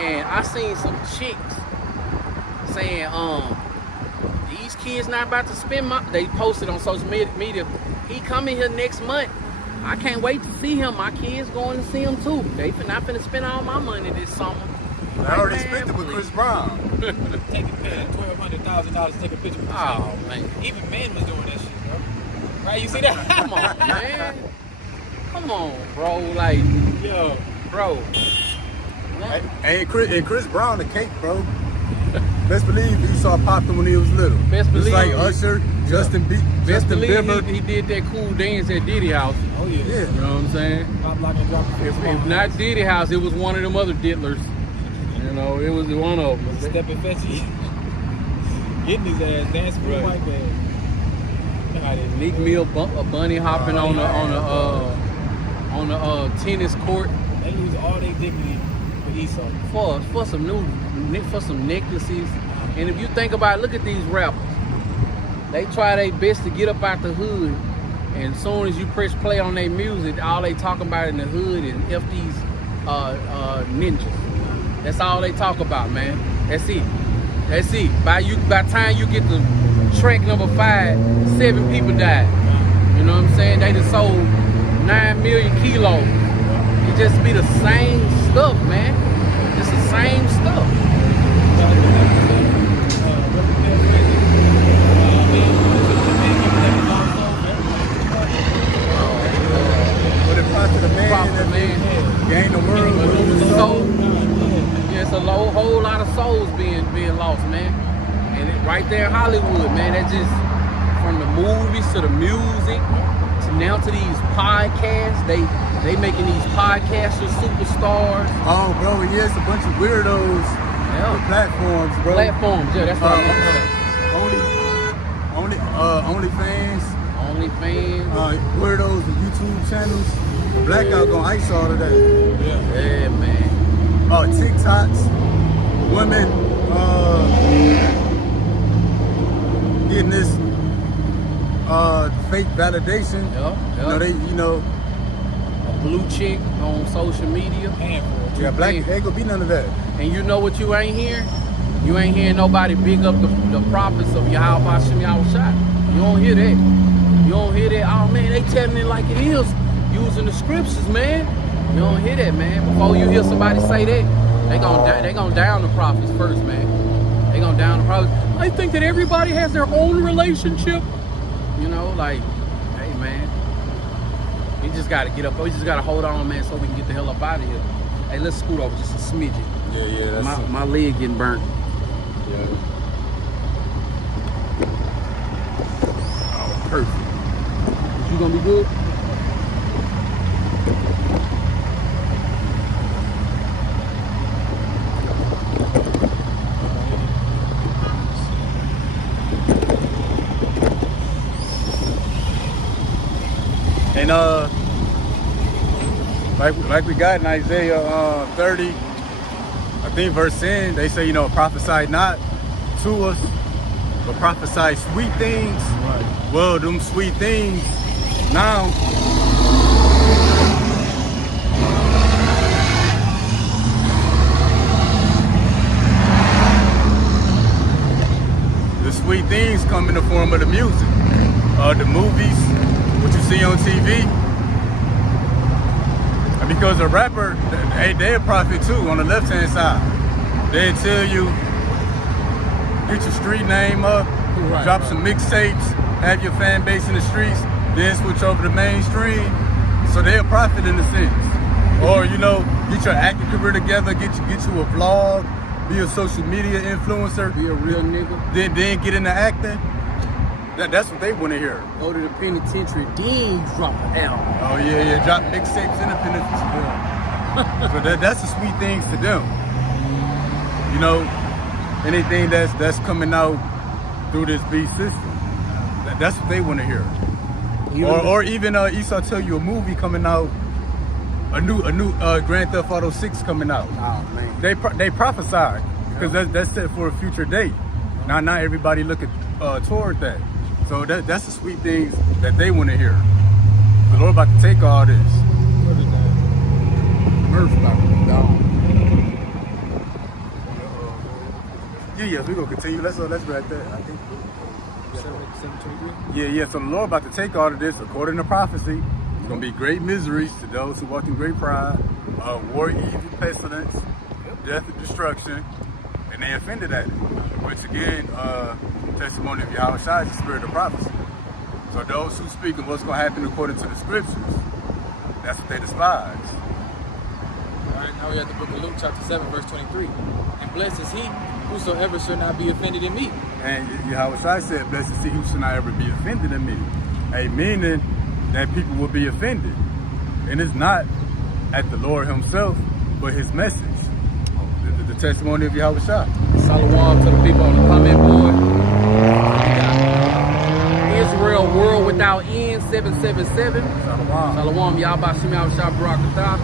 And I seen some chicks saying, these kids not about to spend they posted on social media, he coming here next month. I can't wait to see him. My kids going to see him too. They not finna spend all my money this summer. I already spent it with Chris Brown. Take a pay $1,200,000 to take a picture with Oh man. Even men was doing that shit, bro. Right? You see that? Come on, man. Come on, bro. Like, Yo. bro. And Chris Brown the cake, bro. Best believe you saw Pop when he was little. Best Just believe. like Usher, Justin Best believe Bieber. he did that cool dance at Diddy House. Oh yeah. Yeah. You know what I'm saying? Pop, lock, and drop. If not Diddy House, it was one of them other diddlers. You know, it was one of them. Stepping fetchy. Getting his ass dancing with a white man. Meek Mill bunny hopping on the tennis court. They lose all their dignity for Esau. For some necklaces. And if you think about it, look at these rappers. They try their best to get up out the hood, and as soon as you press play on their music, all they talking about in the hood is F these ninjas. That's all they talk about, man. That's it. That's it. By the time you get to track number 5, 7 people died. You know what I'm saying? They just sold 9 million kilos. It just be the same stuff, man. It's the same stuff. What it profit the man, gain the world. So, yeah, it's a whole lot of souls being lost, man. And right there in Hollywood, man, that's just from the movies to the music to now to these podcasts. They making these podcasters superstars. Oh, bro, yes, a bunch of weirdos with platforms, bro. Platforms, yeah, that's what I'm OnlyFans. OnlyFans. Weirdos with YouTube channels. Blackout gonna ice all of that. Yeah, man. TikToks. Women getting this fake validation. You know, a blue chick on social media. Yeah, black ain't gonna be none of that. And you know what you ain't hearing? You ain't hearing nobody big up the prophets of Yahweh Hashem Yahushua. You don't hear that. You don't hear that. Oh man, they telling it like it is, using the scriptures, man. You don't hear that, man. Before you hear somebody say that, they gonna down the prophets first, man. They gonna down the prophets. I think that everybody has their own relationship. You know, like, hey man, we just gotta get up. We just gotta hold on, man, so we can get the hell up out of here. Hey, let's scoot over just a smidgen. Yeah, that's my leg getting burnt. Yeah. Oh, perfect. You gonna be good? And like we got in Isaiah 30, I think verse 10, they say, prophesy not to us, but prophesy sweet things. Right. Well, them sweet things now. The sweet things come in the form of the music, the movies, what you see on TV. And because a rapper, they're a prophet too on the left-hand side. They tell you, get your street name up, drop some mixtapes, have your fan base in the streets, then switch over to mainstream. So they're a prophet in a sense. Or, get your acting career together, get you a vlog, be a social media influencer, Be a real nigga. then get into acting. That's what they want to hear. Go to the penitentiary, then drop an album. Oh yeah, drop mixtapes in the penitentiary. So that's the sweet things to them. Anything that's coming out through this beat system, that's what they want to hear. Or even Esau tell you a movie coming out, a new Grand Theft Auto 6 coming out. Oh man. They prophesy because that's set for a future date. Now not everybody looking toward that. So that's the sweet things that they want to hear. The Lord about to take all this. What is that? Murph about to be gone. Yeah, we're gonna continue. Let's grab that. I think. 723? Yeah. So the Lord about to take all of this according to prophecy. It's gonna be great miseries to those who walk in great pride, war, evil, pestilence, death, and destruction, and they offended at it. Which again, testimony of Yahweh Shai is the spirit of prophecy. So those who speak of what's gonna happen according to the scriptures, that's what they despise. All right, now we're at the book of Luke, chapter 7, verse 23. And blessed is he whosoever shall not be offended in me. And Yahweh Shai said, blessed is he who shall not ever be offended in me. Meaning that people will be offended. And it's not at the Lord himself, but his message. The testimony of Yahweh Shai. Shalom to the people on the comment board. Israel World Without End 777. Shalom. Shalom, Yahba Shem Yahshua Barakatah.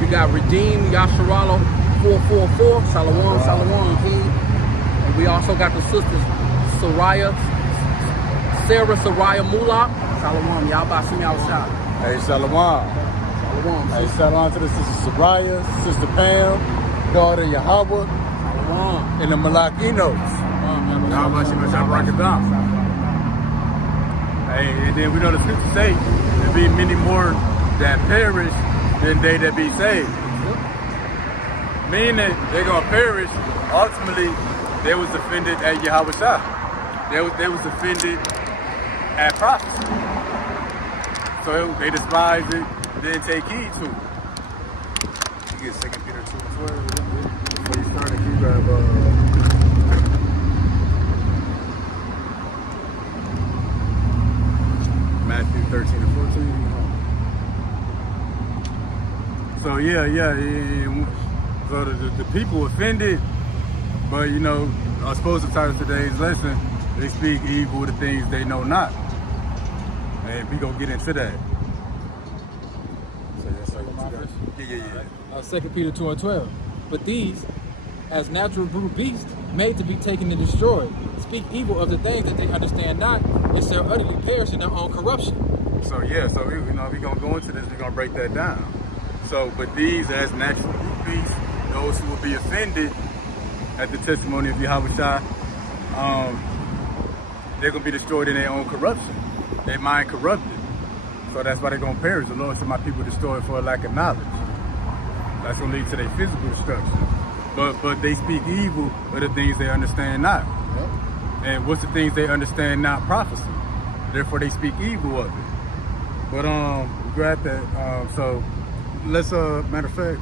You got Redeem Yasharalo 444. Shalom, King. And we also got the sisters Sarah Mulak. Shalom, Yahba Shem Yahshua. Hey, shalom. Shalom, Hey, sis. shalom to the sister Saraya, sister Pam, daughter Yahweh, Shalom. and the Malakinos. Yahba Shem Yahshua Barakatah. Hey, and then we know the scriptures say there be many more that perish than they that be saved. Meaning they're gonna perish. Ultimately, they was offended at Yahweh Shai. They was offended at prophecy. So they despise it, then take heed to it. You get 2 Peter 2:12 before you start. If you grab Matthew 13 and 14. So yeah. So the people offended, but I suppose the title of today's lesson, they speak evil of the things they know not. And we gonna get into that. So that's like, yeah. 2 Peter 2 and 12. But these, as natural brute beasts, made to be taken and destroyed, speak evil of the things that they understand not, and shall utterly perish in their own corruption. So we gonna go into this. We're gonna break that down. So, but these, as natural brute beasts, those who will be offended at the testimony of Yahweh Shai, they're gonna be destroyed in their own corruption. Their mind corrupted. So that's why they're gonna perish. The Lord said, my people destroyed for a lack of knowledge. That's gonna lead to their physical destruction. But they speak evil of the things they understand not. And what's the things they understand not? Prophecy. Therefore they speak evil of it. But we grab that. So let's matter of fact,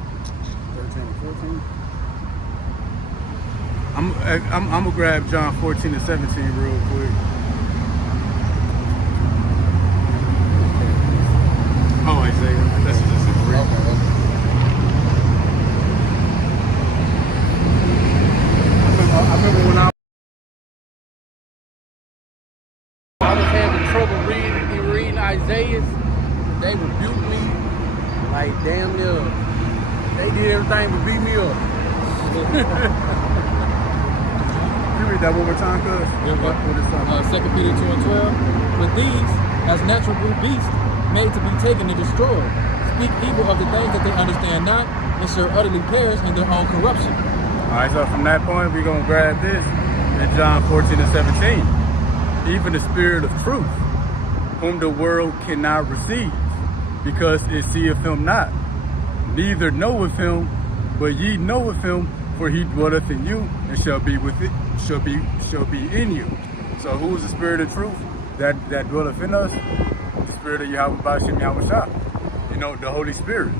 13 and 14. I'm gonna grab John 14 and 17 real quick. Oh, Isaiah. That's just a brief. I remember when I was having trouble reading Isaiah. they rebuked me like damn near. They did everything but beat me up. You read that one more time, cuz? What is that? 2 Peter 2:12. But these, as natural brute beasts, made to be taken and destroyed, speak evil of the things that they understand not, and shall utterly perish in their own corruption. All right, so from that point, we're going to grab this in John 14 and 17. Even the Spirit of truth, whom the world cannot receive, because it seeth him not, neither knoweth him, but ye knoweth him, for he dwelleth in you, and shall be with it, shall be in you. So who is the Spirit of truth that dwelleth in us? The Spirit of Yahweh B'Shem Yahweh Shah. You know, the Holy Spirit.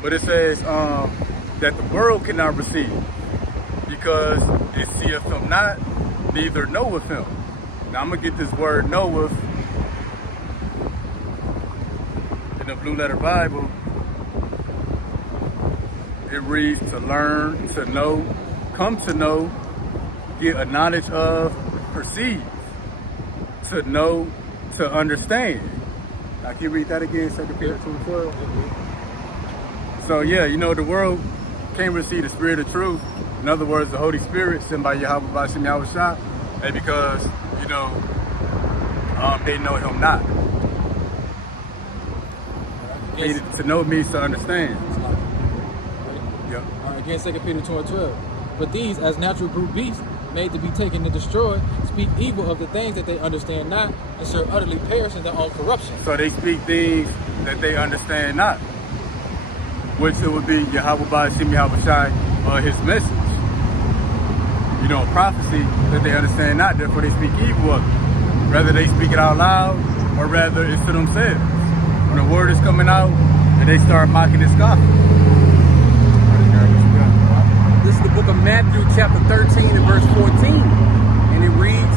But it says that the world cannot receive, because it seeth him not, neither knoweth him. Now I'm gonna get this word knoweth in the Blue Letter Bible. It reads to learn, to know, come to know, get a knowledge of, perceive, to know, to understand. I can read that again, 2 Peter 2:12. So yeah, you know, the world can't receive the Spirit of truth. In other words, the Holy Spirit sent by Yahweh B'Shem Yahweh Shah, and because, you know, they know him not. Yes. To know means to understand. Yep. All right, again, 2 Peter 2:12. But these, as natural brute beasts, made to be taken and destroyed, speak evil of the things that they understand not, and shall utterly perish in their own corruption. So they speak things that they understand not, which it would be Yahweh B'Shem Yahweh Shai, his message. You know, prophecy that they understand not, therefore they speak evil of it. Rather they speak it out loud, or rather it's to themselves. When the word is coming out, and they start mocking and scoffing. This is the book of Matthew, chapter 13 and verse 14. And it reads,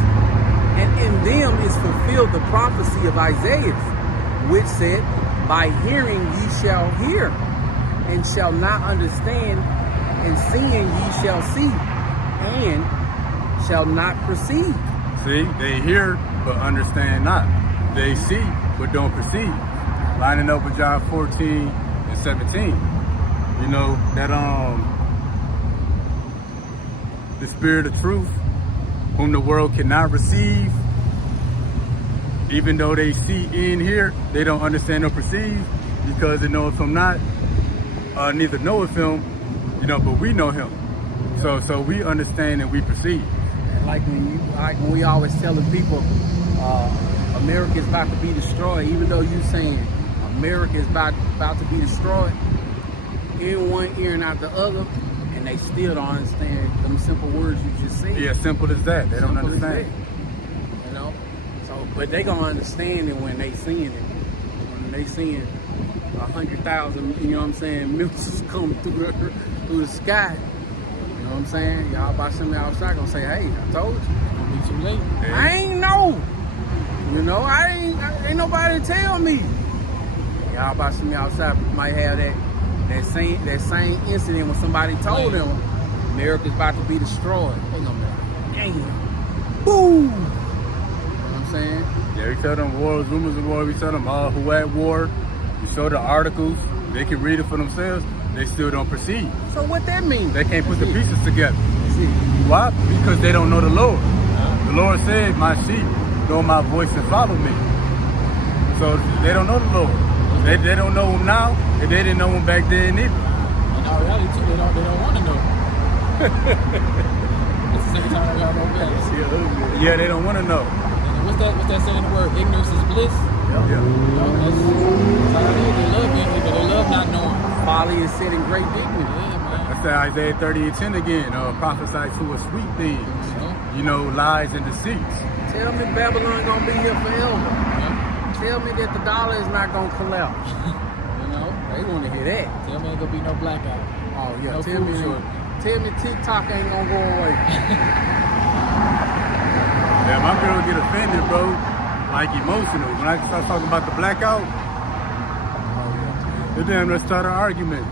and in them is fulfilled the prophecy of Isaiah, which said, by hearing ye shall hear, and shall not understand, and seeing ye shall see, and shall not perceive. See, they hear, but understand not. They see, but don't perceive. Lining up with John 14 and 17. You know, that the Spirit of truth, whom the world cannot receive, even though they see in here, they don't understand or perceive, because they know him not, neither knoweth him, you know, but we know him. So we understand and we perceive. Like when we always telling people, America is about to be destroyed, even though you saying America is about to be destroyed, in one ear and out the other, and they still don't understand them simple words you just said. Yeah, simple as that. They don't Simple as understand. that. You know, so but they gonna understand it when they seeing it. When they seeing 100,000, you know what I'm saying, missiles come through the sky. You know what I'm saying? Y'all about something outside gonna say, hey, I told you. It's gonna be too late. Yeah. I ain't know. You know, ain't nobody tell me. Y'all about something outside might have that same incident when somebody told them America's about to be destroyed. They gonna be like, damn. Boom. You know what I'm saying? Yeah, we tell them wars, rumors of war. We tell them who at war. We show the articles. They can read it for themselves. They still don't perceive. So what that mean? They can't put the pieces together. That's it. Why? Because they don't know the Lord. The Lord said, my sheep know my voice and follow me. So they don't know the Lord. They don't know him now, and they didn't know him back then either. And in reality too, they don't want to know. That's the second time I got no balance. Yeah, they don't want to know. And what's that saying? The word ignorance is bliss. Yeah. You know, that's how it is. They love being ignorant, but they love not knowing. Folly is setting great dignity. Yeah, man. That's that Isaiah 30:10 again. Prophesy to us sweet things. You know, lies and deceits. Tell me Babylon gonna be here forever. Tell me that the dollar is not gonna collapse. You know, they want to hear that. Tell me ain't gonna be no blackout. Oh yeah, No tell food me TikTok ain't gonna go away. Yeah, my girl get offended, bro. Like emotional. When I start talking about the blackout, they damn near start an argument.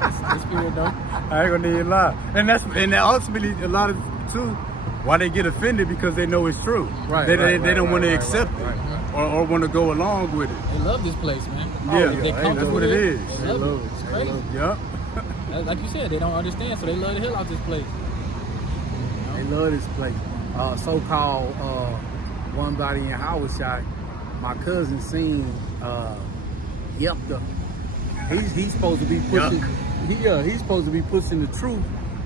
The spirit though. I ain't gonna need a lie. And ultimately a lot of too why they get offended, because they know it's true. Right, They right, don't want to right, accept right, it. right. or want to go along with it. They love this place, man. Yeah, They hey, comfortable that's what it here. is. They love it. It's crazy. Yep. Like you said, they don't understand, so they love the hell out this place. They love this place. So-called one body in Howard shot. My cousin seen Yepta. He's supposed to be pushing. He's supposed to be pushing the truth.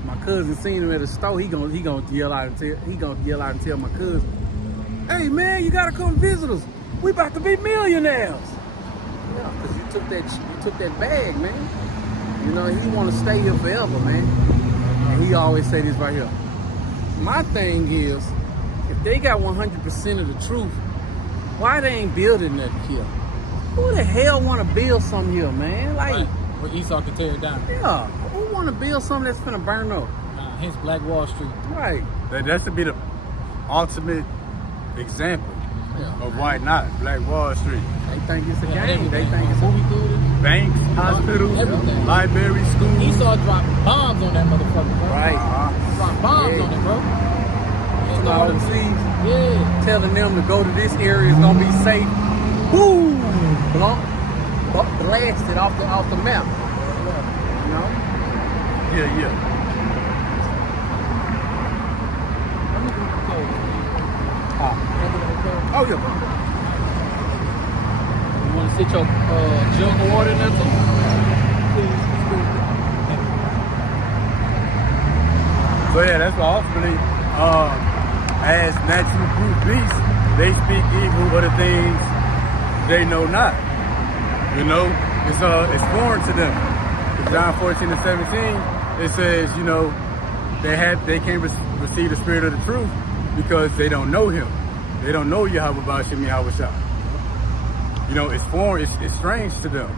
My cousin seen him at a store. He gonna yell out and tell my cousin, "Hey man, you gotta come visit us. We about to be millionaires." Yeah, cause you took that bag, man. You know he want to stay here forever, man. And he always say this right here. My thing is, if they got 100% of the truth, why they ain't building that here? Who the hell want to build something here, man? Like, Right. Where Esau can tear it down. yeah, who want to build something that's finna burn up? Hence Black Wall Street. Right. That should be the ultimate example Yeah. of why not Black Wall Street. They think it's a Yeah, game. They everything. think it's a movie theaters. Banks, hospitals, Everything. libraries, schools. Esau dropped bombs on that motherfucker, bro. right. Dropped bombs Yeah. on it, bro. It's all the seas Yeah. telling them to go to this area is gonna be safe. Boom! Blasted off the map. You know? Yeah. Oh yeah. You wanna sit your jug of water in there too? So yeah, that's what ultimately, as natural brute beasts, they speak evil of the things they know not. You know, it's foreign to them. In John 14:17, it says, you know, they can't receive the spirit of the truth because they don't know him. They don't know Yahweh Bashim Yahweh Shah. You know, it's foreign, it's strange to them.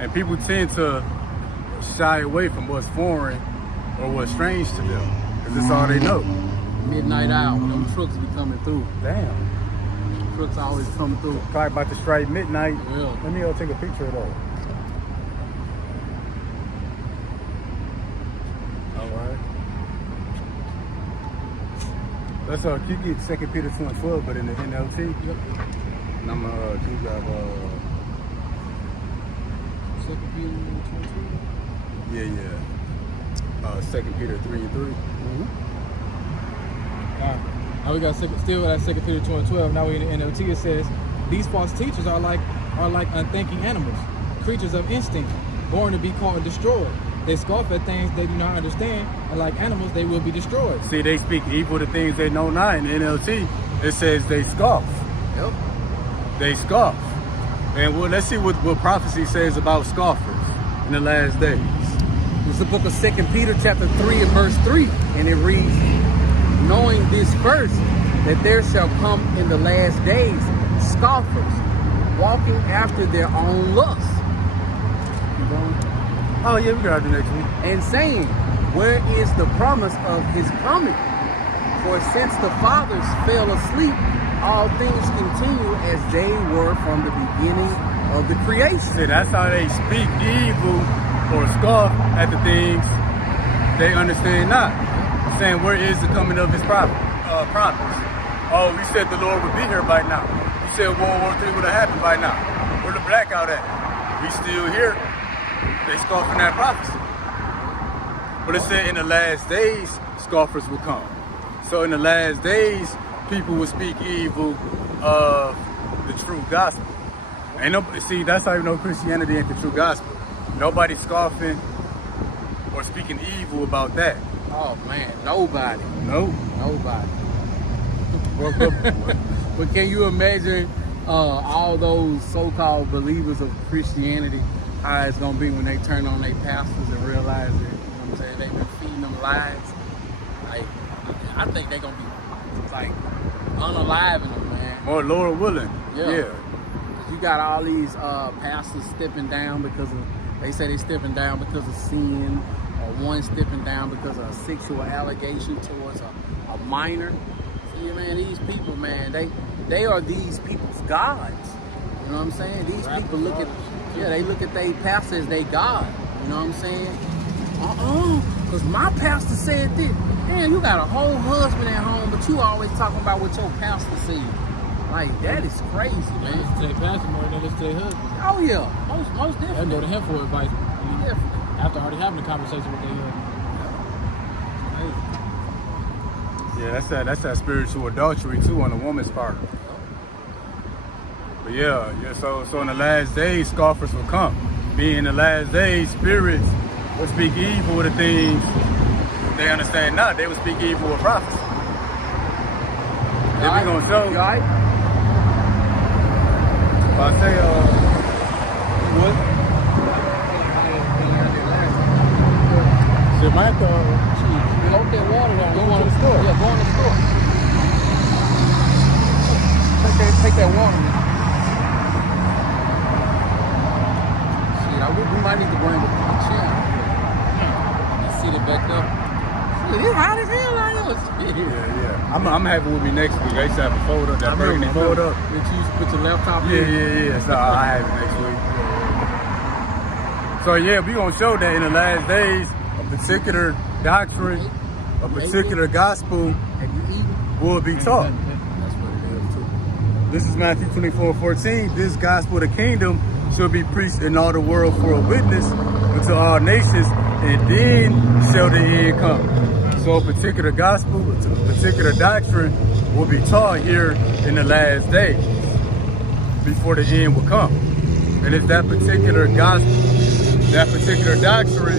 And people tend to shy away from what's foreign or what's strange to them, because it's all they know. Midnight hour, them trucks be coming through. Damn. Trucks always coming through. Probably about to strike midnight. Yeah. Let me go take a picture of that. All right. Let's you get 2 Peter 2:12, but in the NLT. Yep. And I'm gonna do that. Second Peter 22. Yeah. 2 Peter 3:3. Now we got still at 2 Peter 2:12. Now we in the NLT. It says, "These false teachers are like unthinking animals, creatures of instinct, born to be caught and destroyed. They scoff at things they do not understand, and like animals, they will be destroyed." See, they speak evil to things they know not. In the NLT, it says they scoff. Yep. They scoff. And let's see what prophecy says about scoffers in the last days. It's the book of 2 Peter chapter 3 and verse 3. And it reads, "Knowing this first, that there shall come in the last days scoffers, walking after their own lusts." Keep going. Oh yeah, we got the next one. And saying, "Where is the promise of his coming? For since the fathers fell asleep, all things continue as they were from the beginning of the creation." See, that's how they speak evil or scoff at the things they understand not. Saying, where is the coming of his promise? Oh, we said the Lord would be here by now. We said World War III would have happened by now. Where the blackout at? We still here. They scoffing that prophecy. But it said in the last days, scoffers will come. So in the last days, people will speak evil of the true gospel. Ain't nobody, see, that's how you know Christianity ain't the true gospel. Nobody scoffing or speaking evil about that. Oh man, nobody. No. Nobody. But can you imagine all those so-called believers of Christianity, how it's gonna be when they turn on their pastors and realize that, you know what I'm saying, they've been feeding them lies? Like, I think they're gonna be like unaliving them, man. Or Lord willing. Yeah. 'Cause you got all these pastors stepping down because of, they say they stepping down because of sin, or one stepping down because of a sexual allegation towards a minor. See, man, these people, man, they are these people's gods. You know what I'm saying? These people look at, they look at their pastor as their God. You know what I'm saying? Because my pastor said this. Man, you got a whole husband at home, but you always talking about what your pastor said. Like, that is crazy, They man. listen to their pastor more than they listen to their husband. Oh, yeah. Most They definitely. go to him for advice. Definitely. After already having a conversation with their husband. Yeah, that's that spiritual adultery too on the woman's part. But yeah. So in the last days, scoffers will come. Being in the last days, spirits will speak evil of the things they understand not. They will speak evil of prophecy. Then we gonna show. You all right? If I say, what? Samantha, You hold that water down. Go to the store. Yeah, go in the store. Take that water. Shit, we might need to bring the chair. Let's sit it back up. Shit, it's hot as hell out here. Shit. Yeah. I'm having with me next week. I used to have a photo, that burgundy photo. That you used to put your laptop in. Yeah. So I have it next week. So yeah, we gonna show that in the last days, a particular doctrine, a particular gospel Have you eaten? will be taught. That's what it is, too. This is Matthew 24:14. This gospel of the kingdom shall be preached in all the world for a witness unto all nations, and then shall the end come. So a particular gospel, a particular doctrine will be taught here in the last days before the end will come. And it's that particular gospel, that particular doctrine.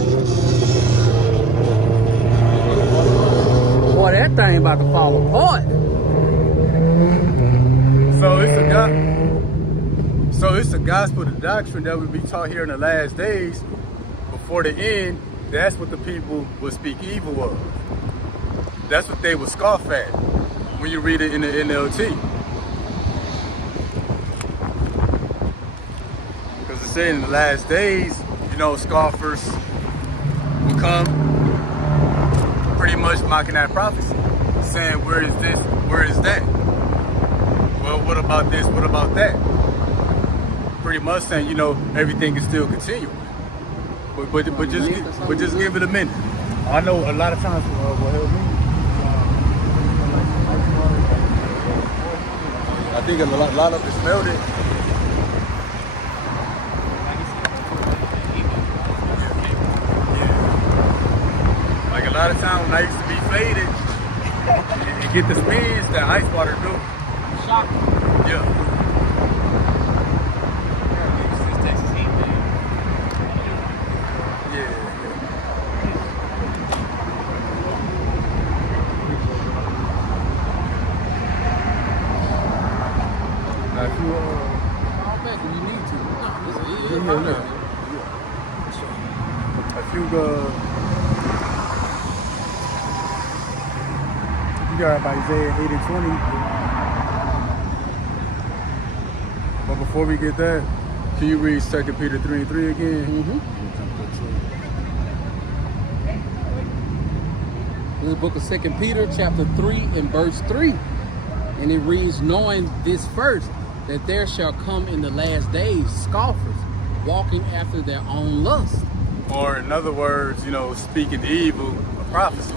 Boy, that thing about to fall apart. So it's a gospel, the doctrine that will be taught here in the last days before the end. That's what the people will speak evil of. That's what they will scoff at when you read it in the NLT. Because it's saying in the last days, scoffers will come pretty much mocking that prophecy, saying, where is this? Where is that? Well, what about this? What about that? Pretty much saying, everything is still continuing. But just give it a minute. I know a lot of times will help me. I think a lot of it smelled it. Like a lot of times when I used to be faded and get the spins that ice water do. shock. Yeah. This Texas heat, man. Yeah. Now, if you Call back if you need to. No, it's yeah, look. If you got by Isaiah 8 and 20. But before we get that, can you read 2 Peter 3 and 3 again? Mm-hmm. The book of 2 Peter, chapter 3 and verse 3. And it reads, knowing this first, that there shall come in the last days scoffers, walking after their own lust. Or in other words, speaking evil of prophecy.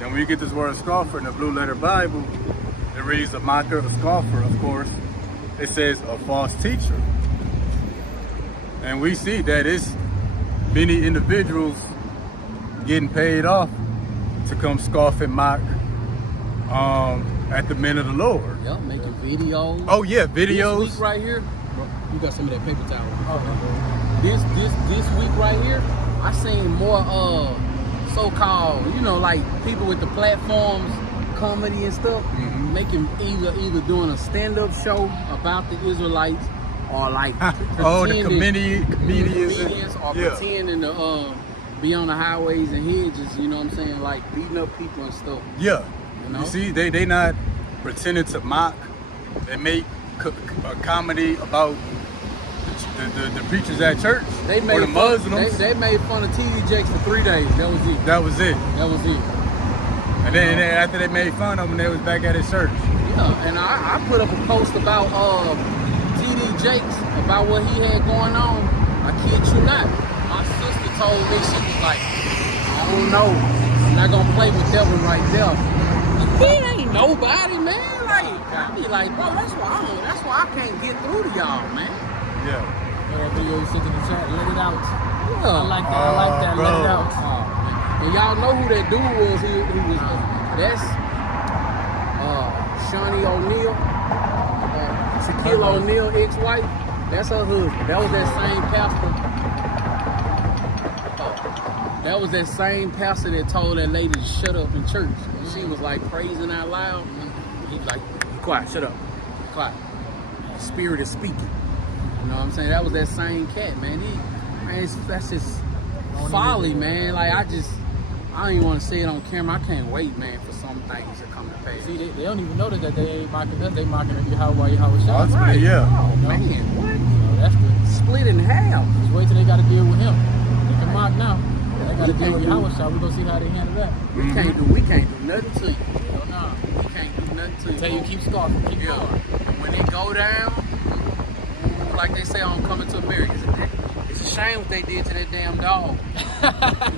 And when you get this word scoffer in the Blue Letter Bible, it reads a mocker, a scoffer, of course. It says a false teacher. And we see that it's many individuals getting paid off to come scoff and mock at the men of the Lord. Yep, making videos. Oh yeah, This videos. week right here, you got some of that paper towel. This week right here, I seen more so-called, like people with the platforms, comedy and stuff, making either doing a stand-up show about the Israelites or like Oh, the pretending- comedians. or pretending to be on the highways and hedges, you know what I'm saying, like beating up people and stuff. Yeah. You know? You see, they not pretending to mock. They make a comedy about the preachers at church They made or the Muslims. They made fun of TD Jakes for 3 days. That was it. That was it. That was it. And then after they made fun of him, they was back at his church. Yeah, and I put up a post about TD Jakes, about what he had going on. I kid you not. My sister told me, she was like, I don't know. I'm not gonna play with that one right there. He ain't nobody, man. Like, I be be like, bro, that's why I can't get through to y'all, man. Yeah. That video you sent in the chat, let it out. Yeah. I like that, bro. let it out. And y'all know who that dude was who was that's Shawnee O'Neal, Shaquille O'Neal ex-wife. That's her husband. That was that same pastor. That was that same pastor that told that lady to shut up in church. And she was like praising out loud. He was like, be quiet, shut up. Be quiet. The Spirit is speaking. You know what I'm saying? That was that same cat, man. That's just folly, man. Like I don't even want to say it on camera. I can't wait, man, for some things to come to pass. See, they don't even know that they ain't mocking us. They mocking Yahweh Shah. Ultimately, Right. yeah. Oh, man, what? So that's good. Split in half. Just wait till they got to deal with him. They can mock now. They got to deal with Yahweh Shah. We gonna see how they handle that. We can't do nothing to you. Hell nah. We can't do nothing to you. Tell you keep scarfing, keep Yeah. going. When it go down, like they say on Coming to America, it's a shame what they did to that damn dog.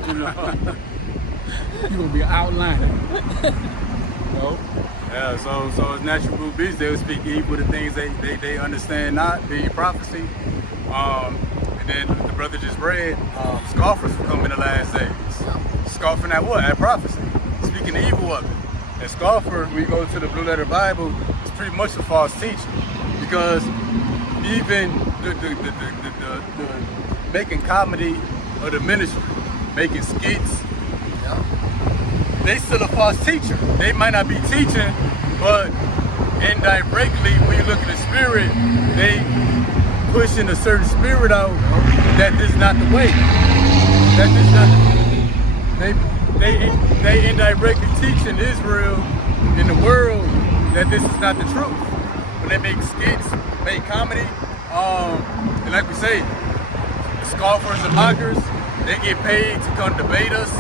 You know? You gonna be an outliner. No. Yeah, so as natural root beasts, they will speak evil to things they understand not, being prophecy. And then the brother just read, scoffers will come in the last days. Scoffing at what? At prophecy. Speaking evil of it. And scoffer, when you go to the Blue Letter Bible, it's pretty much a false teacher. Because even the making comedy of the ministry, making skits, they still a false teacher. They might not be teaching, but indirectly, when you look at the spirit, they pushing a certain spirit out that is not the way. That is not. They indirectly teaching Israel in the world that this is not the truth. When they make skits, make comedy, and like we say, the scoffers and mockers, they get paid to come debate us.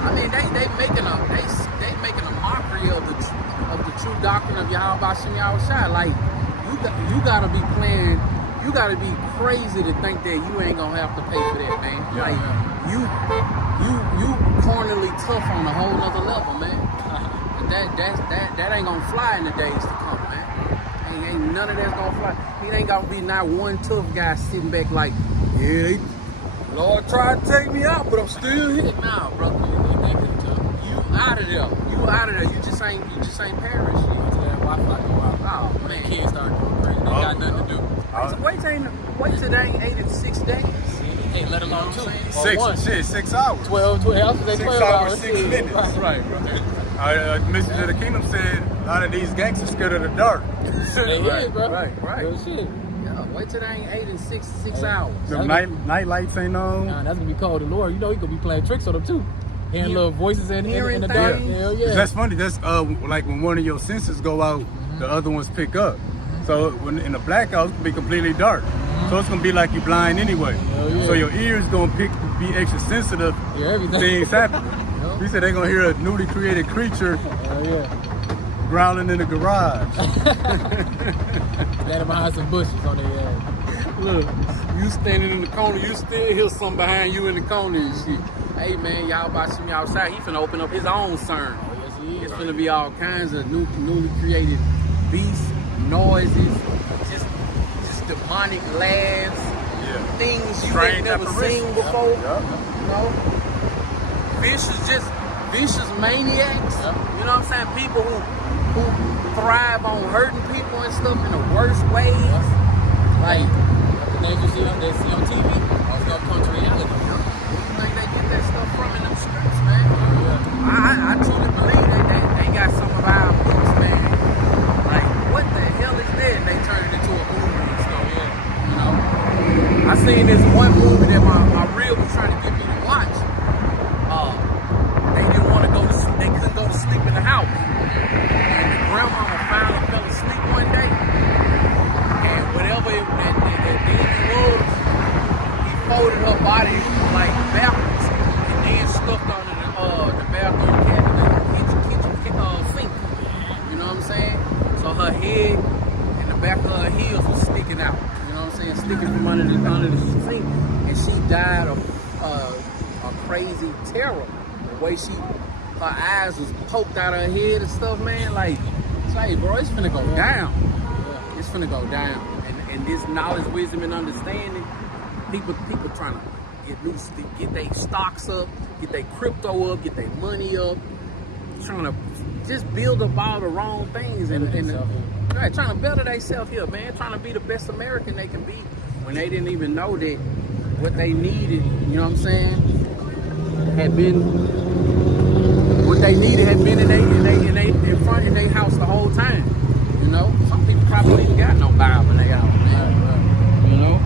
I mean, they making a mockery of the true doctrine of Yahweh Shem Yahushua. Like you gotta be playing, you gotta be crazy to think that you ain't gonna have to pay for that, man. Yeah. Like you cornerly tough on a whole nother level, man. That ain't gonna fly in the days to come, man. Ain't none of that's gonna fly. It ain't gonna be not one tough guy sitting back like, yeah, Lord tried to take me out, but I'm still here. Nah, brother. You out of there. You out of there. You just ain't Paris. Wait till that Wi-Fi go out. Oh man. Kids start going crazy. They got nothing to do. Wait till they ain't 8 and 6 days. Hey, let alone two. Or 6 hours. 12 hours. 6 12 hours, 6 shit. minutes. Right. Message of the Kingdom said a lot of these gangsters scared of the dark. They is, bro. Right. Real shit. Yeah, wait till they ain't 8 and 6 hours. The night lights ain't on. Nah, that's gonna be cold. The Lord, you know, he gonna be playing tricks on them too. Hearing little voices in the dark. things. Hell 'Cause yeah. that's funny. That's like when one of your senses go out, the other ones pick up. So when in the blackout, it's gonna be completely dark. So it's gonna be like you blind anyway. Hell yeah. So your ears gonna be extra sensitive. Yeah, everything. Things happen. Yup. He said they're gonna hear a newly created creature Hell yeah. growling in the garage. Standing behind some bushes on their ass. Look, you standing in the corner, you still hear something behind you in the corner and shit. Hey man, y'all about to see me outside. He finna open up his own CERN. Oh, yes, he is. It's finna be all kinds of newly created beasts, noises, just demonic laughs, Yeah. things you Strange ain't never apparitions. seen before. Yup. You know, vicious maniacs. Yep. You know what I'm saying? People who thrive on hurting people and stuff in the worst ways. Like, The things you see on TV, it's gonna come to reality. you think they get that stuff from in them scripts, man? I truly believe they got some of our books, man. Like, what the hell is that? And they turned it into a movie and stuff. You know, I seen this one movie that my reel was trying to get me to watch. They didn't want to go to sleep. They couldn't go to sleep in the house. And the grandmama finally fell asleep one day. And whatever that demon was, he folded her body like backwards and then stuffed under the bathroom cabinet, kitchen sink. You know what I'm saying? So her head and the back of her heels was sticking out. You know what I'm saying? Sticking from under the sink. And she died of a crazy terror. The way her eyes was poked out of her head and stuff, man. Like, so say, bro, it's finna go down. Yeah. It's finna go down. And this knowledge, wisdom, and understanding, people trying to get their stocks up, get their crypto up, get their money up, trying to just build up all the wrong things and right, trying to better themselves here, man, trying to be the best American they can be when they didn't even know that what they needed, you know what I'm saying, had been what they needed had been in their house the whole time. You know, some people probably ain't got no Bible in their house, man. You know,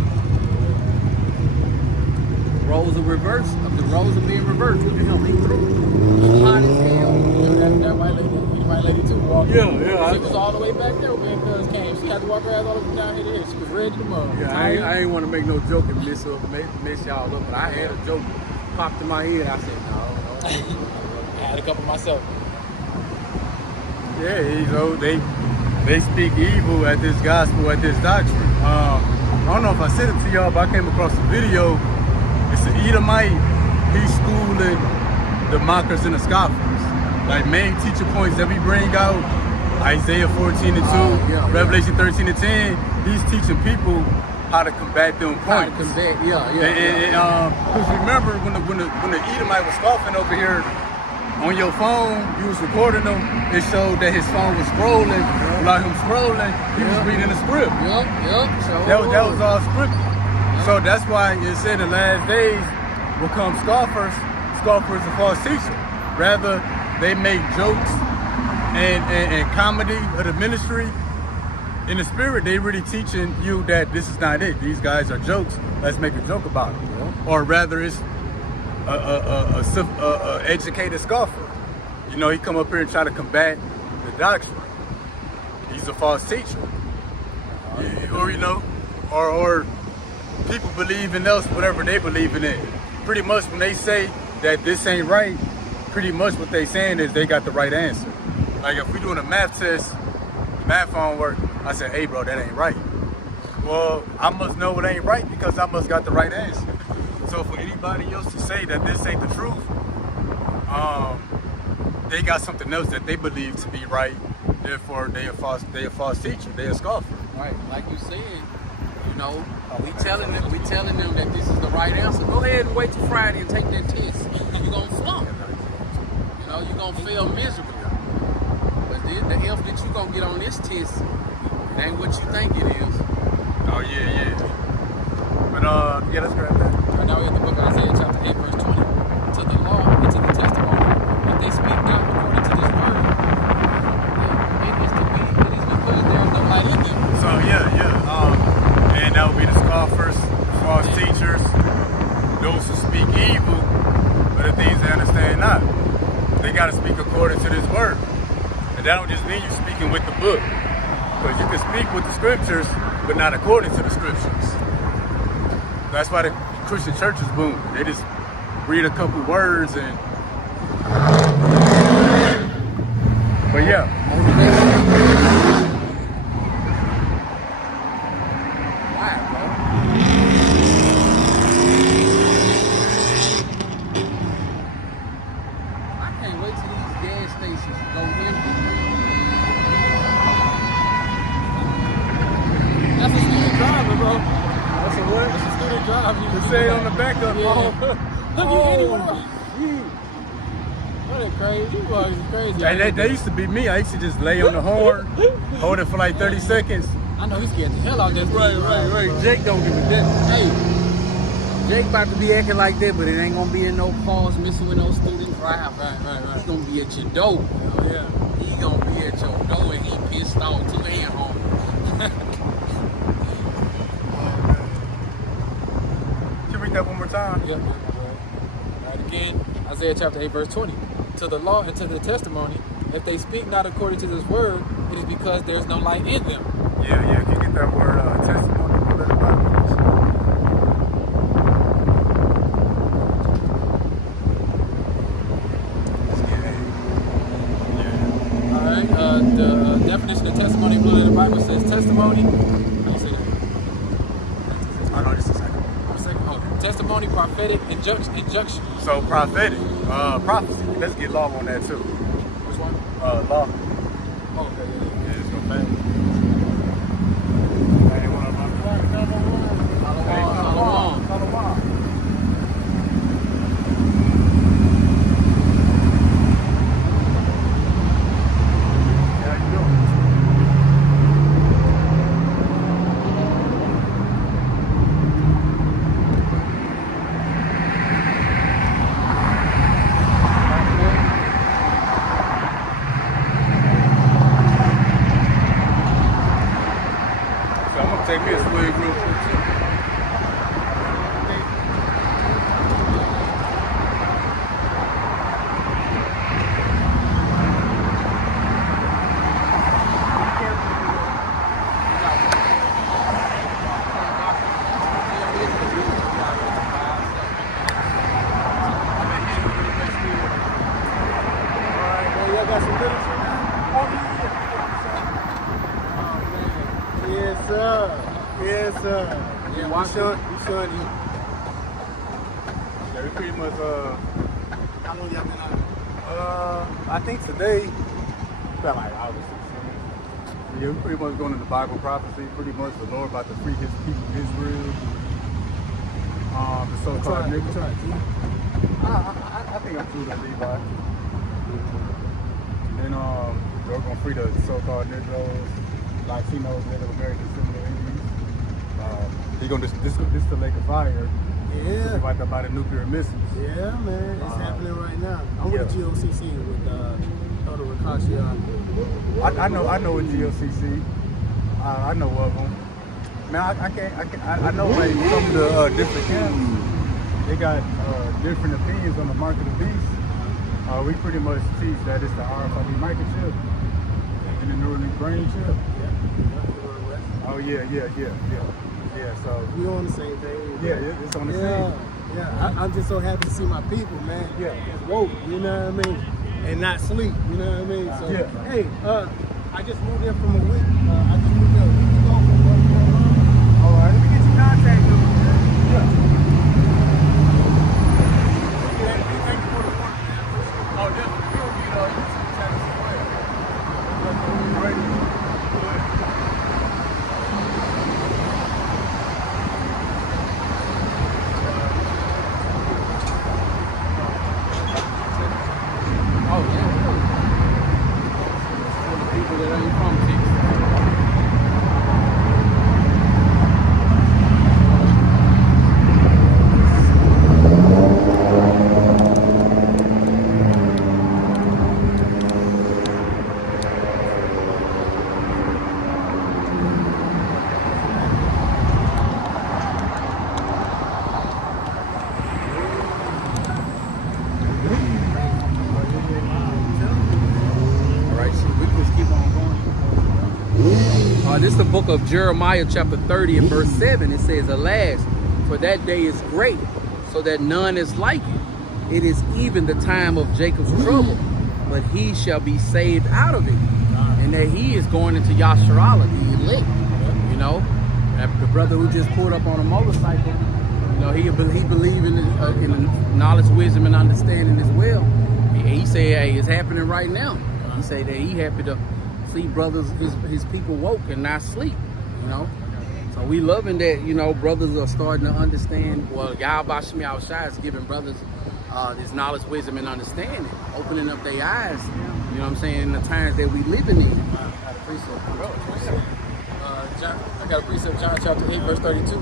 roles are reversed. The roles are being reversed. Look at him, he through. Hot as hell. That white lady too walking. Yeah. She was all the way back there when Cuz came. She had to walk her ass all the way down here to here. She was ready to move. Yeah, I ain't want to make no joke and mess y'all up, but I had a joke popped in my head. I said, no. I had a couple myself. Yeah, you know, they speak evil at this gospel, at this doctrine. I don't know if I said it to y'all, but I came across a video. It's an Edomite. He's schooling the mockers and the scoffers. Like main teacher points that we bring out, Isaiah 14:2, Revelation 13:10. He's teaching people how to combat them points. Because remember when the Edomite was scoffing over here on your phone, you was recording them. It showed that his phone was scrolling. While him scrolling, he was reading the script. That was all scripted. So that's why it said in the last days will come scoffers. Scoffers are false teachers. Rather, they make jokes and comedy of the ministry. In the spirit, they really teaching you that this is not it. These guys are jokes. Let's make a joke about it. Or rather, it's a educated scoffer. You know, he come up here and try to combat the doctrine. He's a false teacher. Or you know, or people believe in else whatever they believe in it. Pretty much when they say that this ain't right, pretty much what they saying is they got the right answer. Like if we doing a math test, math don't work, I said, hey bro, that ain't right. Well, I must know it ain't right because I must got the right answer. So for anybody else to say that this ain't the truth, they got something else that they believe to be right. Therefore, they a false teacher. They a scoffer. Right, like you said, you know, we telling them that this is the right answer. Go ahead and wait till Friday and take that test. You're gonna flunk. You know, you're gonna fail miserably. But the help that you gonna get on this test, it ain't what you think it is. Oh yeah. But yeah, let's grab that. Right now we're in the book of Isaiah chapter 8, verse 20. To the law and to the testimony, if they speak not according to this word, it is because there is no light in them. So yeah. And that would be the scoffers, the false teachers, those who speak evil, but the things they understand not. They got to speak according to this word. And that don't just mean you're speaking with the book. Because you can speak with the scriptures, but not according to the scriptures. That's why the Christian churches boom. They just read a couple words and... But yeah. That's a student driver, bro. That's a what? That's a student driver. It say on the backup phone. Look, you anywhere. What a crazy. You boys are crazy. Hey, that used to be me. I used to just lay on the horn, hold it for like 30 seconds. I know he's scared the hell out of this. Right. Jake don't give a damn. Hey, Jake about to be acting like that, but it ain't gonna be in no pause missing with no student drive. Right. He's gonna be at your door. Oh, yeah. He gonna be at your door and he pissed off too and home. Can you read that one more time? Yep. Right again, Isaiah chapter 8, verse 20. To the law and to the testimony, if they speak not according to this word, it is because there is no light in them. Yeah. Can you get that word testimony? The definition of testimony in the Bible says testimony. How you say that? I know, just a second. Testimony, prophetic, injunction. So prophetic, prophecy. Let's get law on that too. Which one? Law. Oh, okay. man. So I'm gonna take me a swig real quick too. Y'all got some literature now? Yes, sir. Yes, sir. Yeah, We showing you. Yeah, we pretty much How long y'all been on? I think today felt like August 16th. Yeah, we pretty much going into Bible prophecy. Pretty much the Lord about to free His people Israel. The so-called niggas. I think I'm through the Levi. Then they're gonna free the so-called Negroes, Latinos, Native Americans, similar Indians. He's gonna this the lake of fire. Yeah. Like about the nuclear missiles. Yeah, man. It's happening right now. I'm with Yeah. GOCC with Elder Rakashi. I know a GLCC. I know of them. Man, I know like some of the different camps. They got different opinions on the mark of the beast. We pretty much teach that it's the RFID microchip and the Neuralink brain chip. Oh yeah. So We on the same page. yeah, it's on the Yeah, same. yeah. I'm just so happy to see my people, man. Yeah. Woke, you know what I mean? And not sleep, you know what I mean? So, Yeah. hey, I just moved in from a week. I just moved in a week ago from North Carolina. All right. Let me get your contact number, man. Yeah. Thank you for the work, man. Oh, definitely. We'll be YouTube channel as well. Great. Oh yeah. For the people that ain't from Texas. All right, so we can just keep on going. This is the book of Jeremiah, chapter 30 and verse 7. It says, "Alas, for that day is great, so that none is like it. It is even the time of Jacob's trouble, but he shall be saved out of it." And that he is going into Yasharallah, the elect. You know, the brother who just pulled up on a motorcycle, you know, he believe in knowledge, wisdom, and understanding as well. He said, "Hey, it's happening right now." He said that he happy to see brothers, his people woke and not sleep. You know, so we loving that. You know, brothers are starting to understand. Well, Yahweh Shem Yahushua is giving brothers this knowledge, wisdom, and understanding, opening up their eyes. You know what I'm saying? In the times that we living in. I got a precept, John chapter 8, verse 32.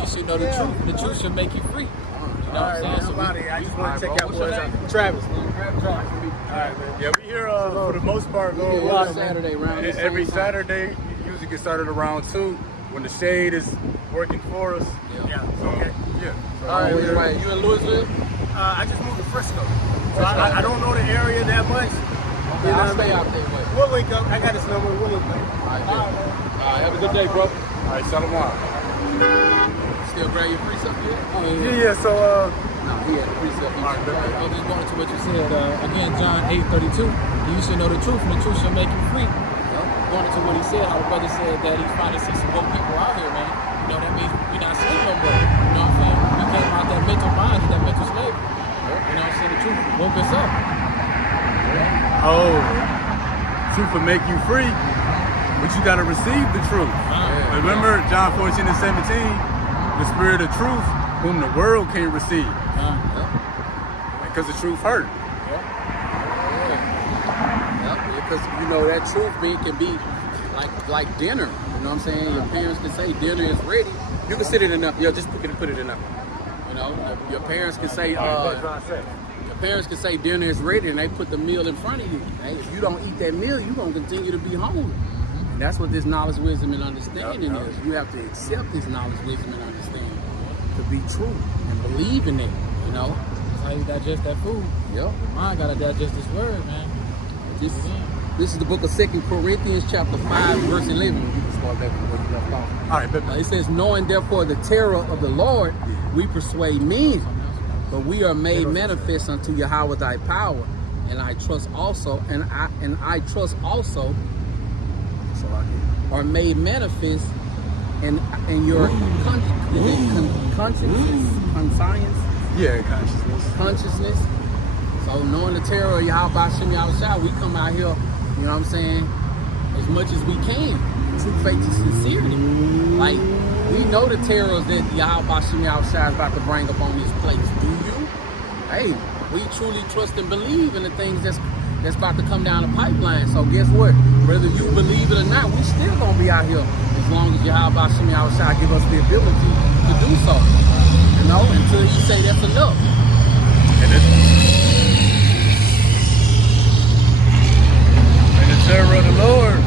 You should know the truth. The truth should make you free. You know what I'm saying? So I just want to check out What's your what's name? up. Travis. Yeah, we here for the most part Yeah, going every live. Saturday around this Every same time. Saturday, usually get started around 2 when the shade is working for us. Yeah. So, Okay. yeah. So, All right, right. You in Louisville? I just moved to Frisco. So I don't know the area that much. Okay, I'll stay out there with you. We'll link up. I got his number. We'll link up. All right, have a good day, bro. all right, Shalom. Still grab your precept yet? Oh, Yeah, so No, he had a precept. I'm just going to what you said. Again, John 8:32. You should know the truth, and the truth shall make you free. Going into what he said, how the brother said that he's finally see some good people out here, man. You know, that means we not sleeping no more. You know what I'm saying? We came out that mental mind, that mental slavery. You know what I'm saying? The truth woke us up. truth will make you free. but you gotta receive the truth. Remember John 14:17, the spirit of truth, whom the world can't receive, because the truth hurt. Because that truth can be like dinner. You know what I'm saying? Your parents can say dinner is ready. You can sit it enough. Just put it enough. Your parents can say dinner is ready, and they put the meal in front of you. Hey, if you don't eat that meal, you're gonna continue to be hungry. And that's what this knowledge, wisdom, and understanding is. You have to accept this knowledge, wisdom, and understanding to be true and believe in it. That's how you digest that food. Yep. Your mind gotta digest this word, man. This is the book of 2 Corinthians chapter 5, verse 11. You can start back from where you left off. All right, but It says, knowing therefore the terror of the Lord, we persuade men, but we are made manifest unto Yahweh thy power, and I trust also, are made manifest in your consciousness. So knowing the terror of Yahweh Hashem Yahushua, we come out here, you know what I'm saying, as much as we can. True faith and sincerity. Like, we know the terrors that Yahweh Hashem Yahushua is about to bring up on this place. Do you? Hey, we truly trust and believe in the things that's about to come down the pipeline. So guess what? Whether you believe it or not, we still gonna be out here as long as Yahweh Hashem Yahushua give us the ability to do so. Until you say that's enough. And the terror of the Lord,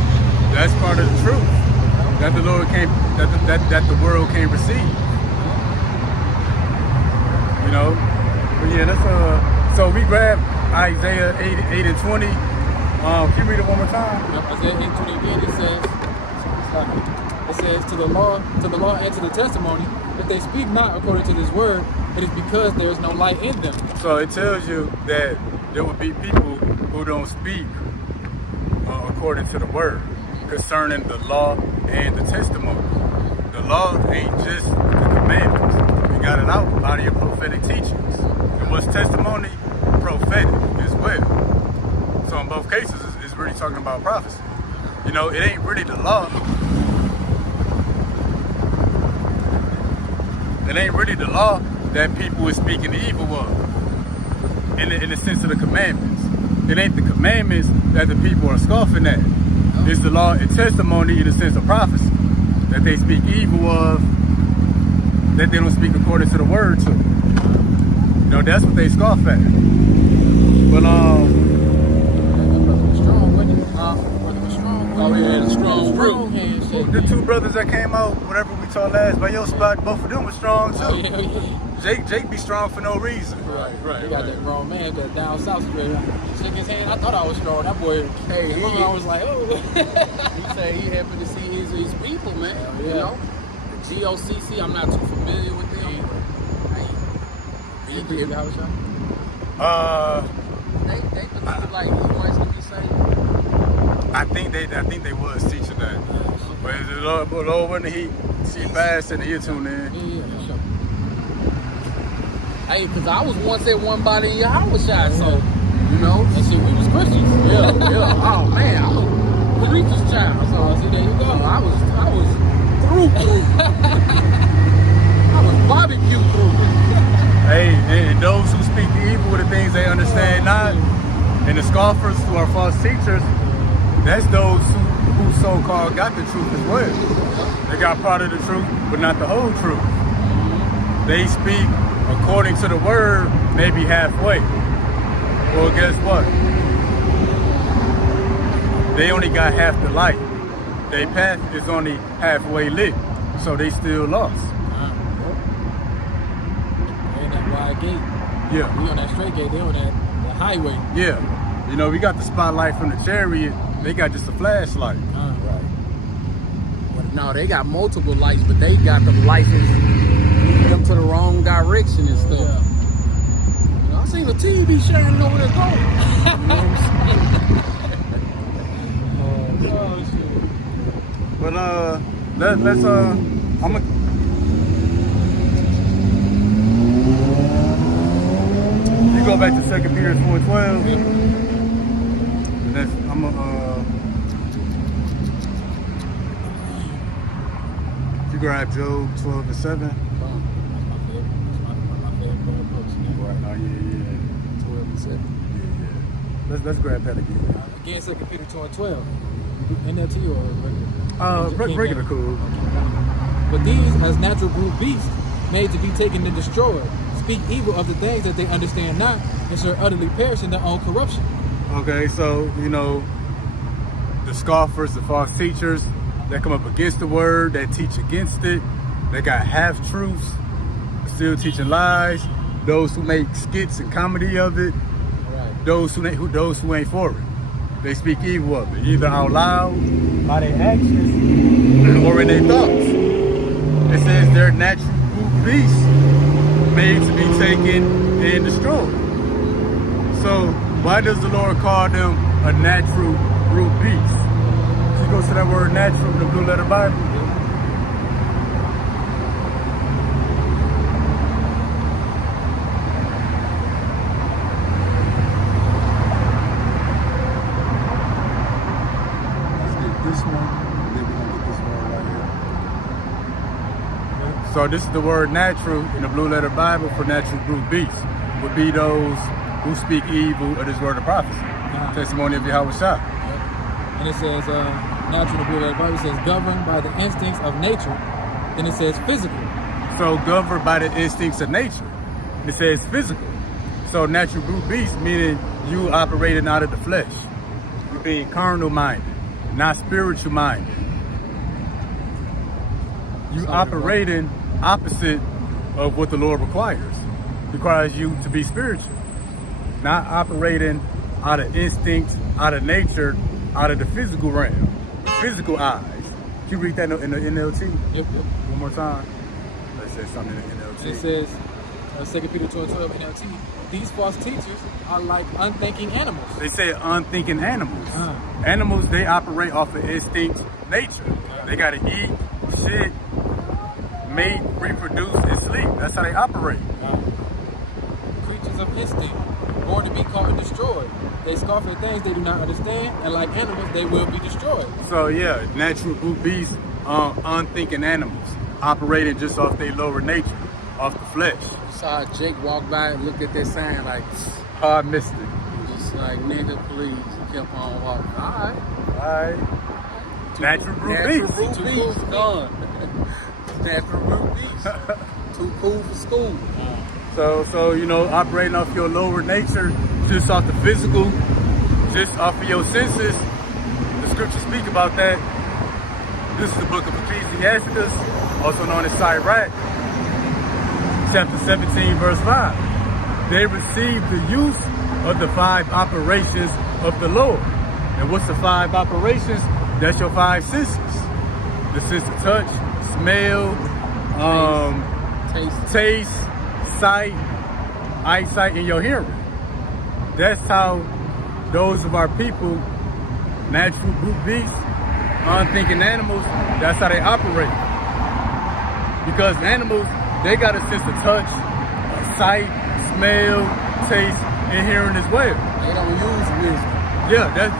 that's part of the truth that the Lord can't, that the world can't receive. But yeah, that's so we grab Isaiah 8 and 20. Can you read it one more time? Isaiah 8:20 again. It says, to the law and to the testimony, if they speak not according to this word, it is because there is no light in them. So it tells you that there will be people who don't speak according to the word concerning the law and the testimony. The law ain't just the commandments. We got it out of your prophetic teachings. And what's testimony? Prophetic as well. So in both cases, it's really talking about prophecy. It ain't really the law. It ain't really the law that people is speaking evil of, in the sense of the commandments. It ain't the commandments that the people are scoffing at. It's the law and testimony in the sense of prophecy, that they speak evil of, that they don't speak according to the word to. That's what they scoff at. But the two brothers that came out, whatever we saw last by your spot, both of them were strong too. Jake be strong for no reason. Right. You got that grown man that down south shake his hand. I thought I was strong. That boy, I was like, oh. He said he happy to see his people, man. The GOCC, I'm not too familiar with them. You believe how was They believe like he wants to be saved. I think they was teaching that. But the Lord when he see fast and he tune in. Yeah, sure. Hey, because I was once at one body in Yahushua, so And shit, we was Christians. Yeah. Oh man, I was a preacher's child. So see, there you go. I was through. I was barbecue through. Hey, and those who speak the evil with the things they understand not, and the scoffers who are false teachers, that's those who so-called got the truth as well. They got part of the truth, but not the whole truth. They speak according to the word, maybe halfway. Well, guess what? They only got half the light. Their path is only halfway lit, so they still lost. They in that wide gate. Yeah. We on that straight gate. They on that highway. Yeah. We got the spotlight from the chariot. They got just a flashlight. Right. No, they got multiple lights, but they got the lights leading them to the wrong direction and stuff. Yeah. I seen the TV shining over there going. Oh shit. But let's I'm gonna. You go back to 2 Peter 4:12. And that's I'm gonna grab Job 12 and 7. That's my favorite. One of my favorite books. Right. Oh, yeah. 12 and 7. Yeah. Let's grab that again. Again, 2 Peter 2 and 12. NLT or regular? Regular cool. But these, as natural brute beasts, made to be taken and destroyed, speak evil of the things that they understand not, and shall utterly perish in their own corruption. Okay, so, you know, the scoffers, the false teachers that come up against the word, that teach against it, they got half-truths, still teaching lies, those who make skits and comedy of it, Right. those who ain't for it. They speak evil of it, either out loud, by their actions, or in their thoughts. It says they're natural brute beasts made to be taken and destroyed. So why does the Lord call them a natural brute beast? So you go to that word natural in the Blue Letter Bible. Let's get this one, and then we're gonna get this word right here. So this is the word natural in the Blue Letter Bible for natural brute beasts. Would be those who speak evil of this word of prophecy. Testimony of Yahweh Shah. And it says, natural blue letter Bible says, governed by the instincts of nature. Then it says physical. So governed by the instincts of nature. It says physical. So natural brute beast, meaning you operating out of the flesh. You being carnal minded, not spiritual minded. You operating opposite of what the Lord requires. Requires you to be spiritual. Not operating out of instinct, out of nature, out of the physical realm, physical eyes. Can you read that in the NLT? Yep. One more time. Let's say something in the NLT. And it says, 2 Peter 2 and 12 NLT, these false teachers are like unthinking animals. They say unthinking animals. Uh. Animals, they operate off of instinct nature. They gotta eat, shit, mate, reproduce, and sleep. That's how they operate. Creatures of instinct, born to be caught and destroyed. They scoff at things they do not understand, and like animals, they will be destroyed. So yeah, natural brute beasts, unthinking animals, operating just off their lower nature, off the flesh. Saw Jake walk by and looked at that sign like, Oh, I missed it. just like, nigga, please. He kept on walking. All right. Alright. Natural brute Natural beast. brute beast, gone. Natural brute beast. Too cool for school. So you know, operating off your lower nature, just off the physical, just off of your senses. The scriptures speak about that. This is the book of Ecclesiasticus, also known as Sirach, chapter 17, verse 5. They received the use of the 5 operations of the Lord. And what's the 5 operations? That's your 5 senses. The sense of touch, smell, taste, sight, eyesight, and your hearing. That's how those of our people, natural brute beasts, unthinking animals, that's how they operate. Because animals, they got a sense of touch, sight, smell, taste, and hearing as well. They don't use wisdom.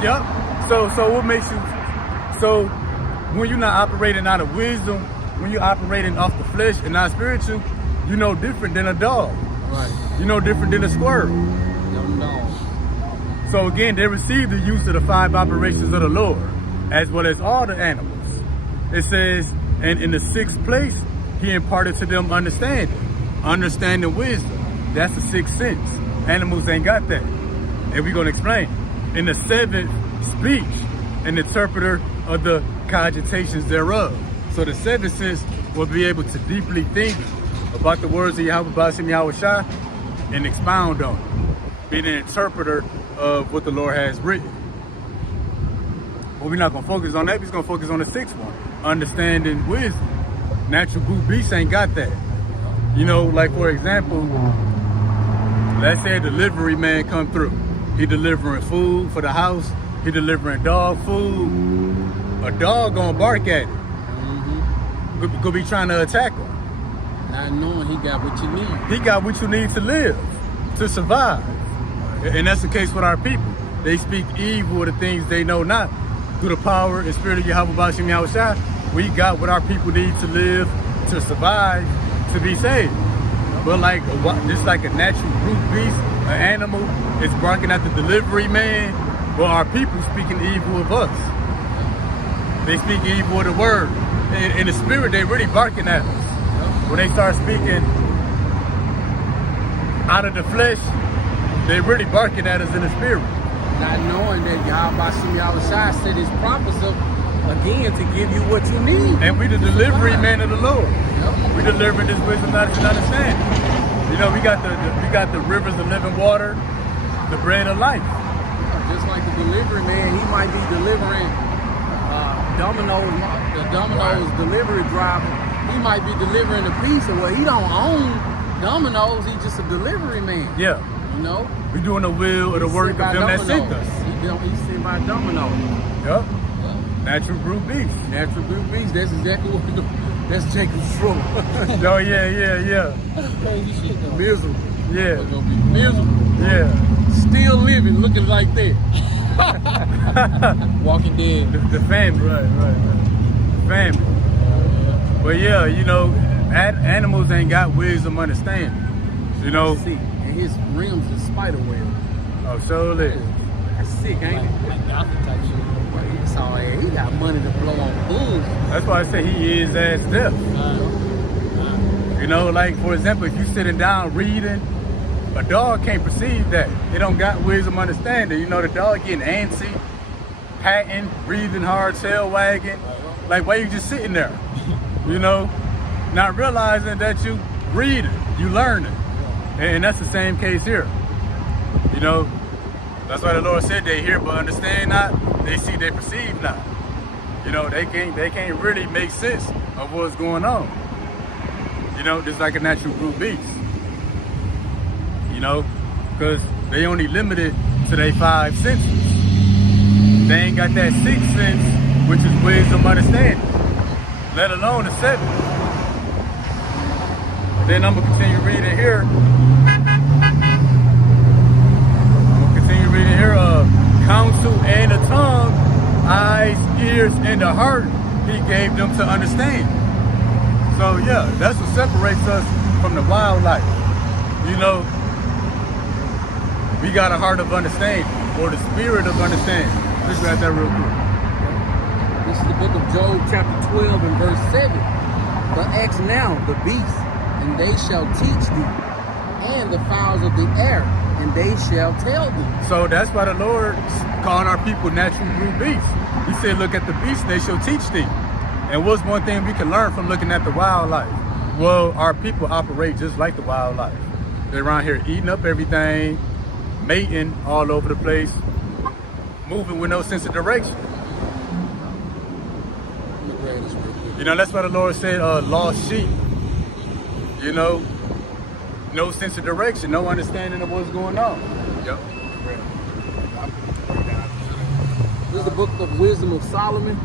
Yeah, So what makes you, so when you're not operating out of wisdom, when you're operating off the flesh and not spiritual, you know different than a dog. Right. You know different than a squirrel. Them dogs. So again, they received the use of the 5 operations of the Lord, as well as all the animals. It says, and in the 6th place, he imparted to them understanding wisdom. That's the 6th sense. Animals ain't got that. And we're gonna explain. In the 7th, speech, an interpreter of the cogitations thereof. So the 7th sense will be able to deeply think about the words of Yahweh B'Ashem Yahweh Shah and expound on it. Being an interpreter of what the Lord has written. But we're not gonna focus on that, we're just gonna focus on the 6th one. Understanding wisdom. Natural brute beasts ain't got that. You know, like for example, let's say a delivery man come through. He delivering food for the house, he delivering dog food. A dog gonna bark at it. Could be trying to attack him. Not knowing he got what you need. He got what you need to live, to survive. And that's the case with our people. They speak evil of the things they know not. Through the power and spirit of Yahweh B'Ashem Yahweh Shah, we got what our people need to live, to survive, to be saved. But like, just like a natural brute beast, an animal is barking at the delivery man, well, our people speaking evil of us. They speak evil of the word. In the spirit, they really barking at us. When they start speaking out of the flesh, they really barking at us in the spirit. Not knowing that Yahweh Shem Yahushua said his prophets up again to give you what you need. And we the delivery man of the Lord. We delivering this wisdom, knowledge, and understanding. You know, we got the rivers of living water, the bread of life. Just like the delivery man, he might be delivering Domino's delivery driver. He might be delivering a pizza. Well, he don't own Domino's. He's just a delivery man. Yeah. You know? We doing the will or the work of them that sent us. He's sent by Domino's. Yep. Natural brute beast. Natural brute beast. That's exactly what we do. That's Jacob's trouble. Oh yeah. Crazy shit though. Miserable. Yeah. We're gonna be miserable. Yeah. Still living, looking like that. Walking Dead. The family. Right. The family. But yeah, you know, animals ain't got wisdom, understanding. You know. See, and his rims is spider web. Oh, so it is. That's sick, ain't it? Like Gotham type shit. He got money to blow on booze. That's why I say he is as death. You know, like for example, if you sitting down reading, a dog can't perceive that. It don't got wisdom, understanding. You know, the dog getting antsy, patting, breathing hard, tail wagging. Like, why you just sitting there? You know, not realizing that you reading, you learning. And that's the same case here. You know, that's why the Lord said they hear but understand not, they see, they perceive not. You know, they can't really make sense of what's going on. You know, just like a natural brute beast. You know, because they only limited to their 5 senses. They ain't got that 6th sense, which is wisdom, understanding, let alone the 7th. Then I'm gonna continue reading here. Counsel and the tongue, eyes, ears, and the heart, he gave them to understand. So yeah, that's what separates us from the wildlife. You know, we got a heart of understanding, or the spirit of understanding. Let's grab that real quick. This is the book of Job, chapter 12 and verse 7. But ask now the beasts, and they shall teach thee, and the fowls of the air, and they shall tell thee. So that's why the Lord calling our people natural brute beasts. He said, look at the beasts, they shall teach thee. And what's one thing we can learn from looking at the wildlife? Well, our people operate just like the wildlife. They're around here eating up everything, mating all over the place, moving with no sense of direction. You know, that's why the Lord said, lost sheep. You know, no sense of direction, no understanding of what's going on. Yep. This is the book of Wisdom of Solomon.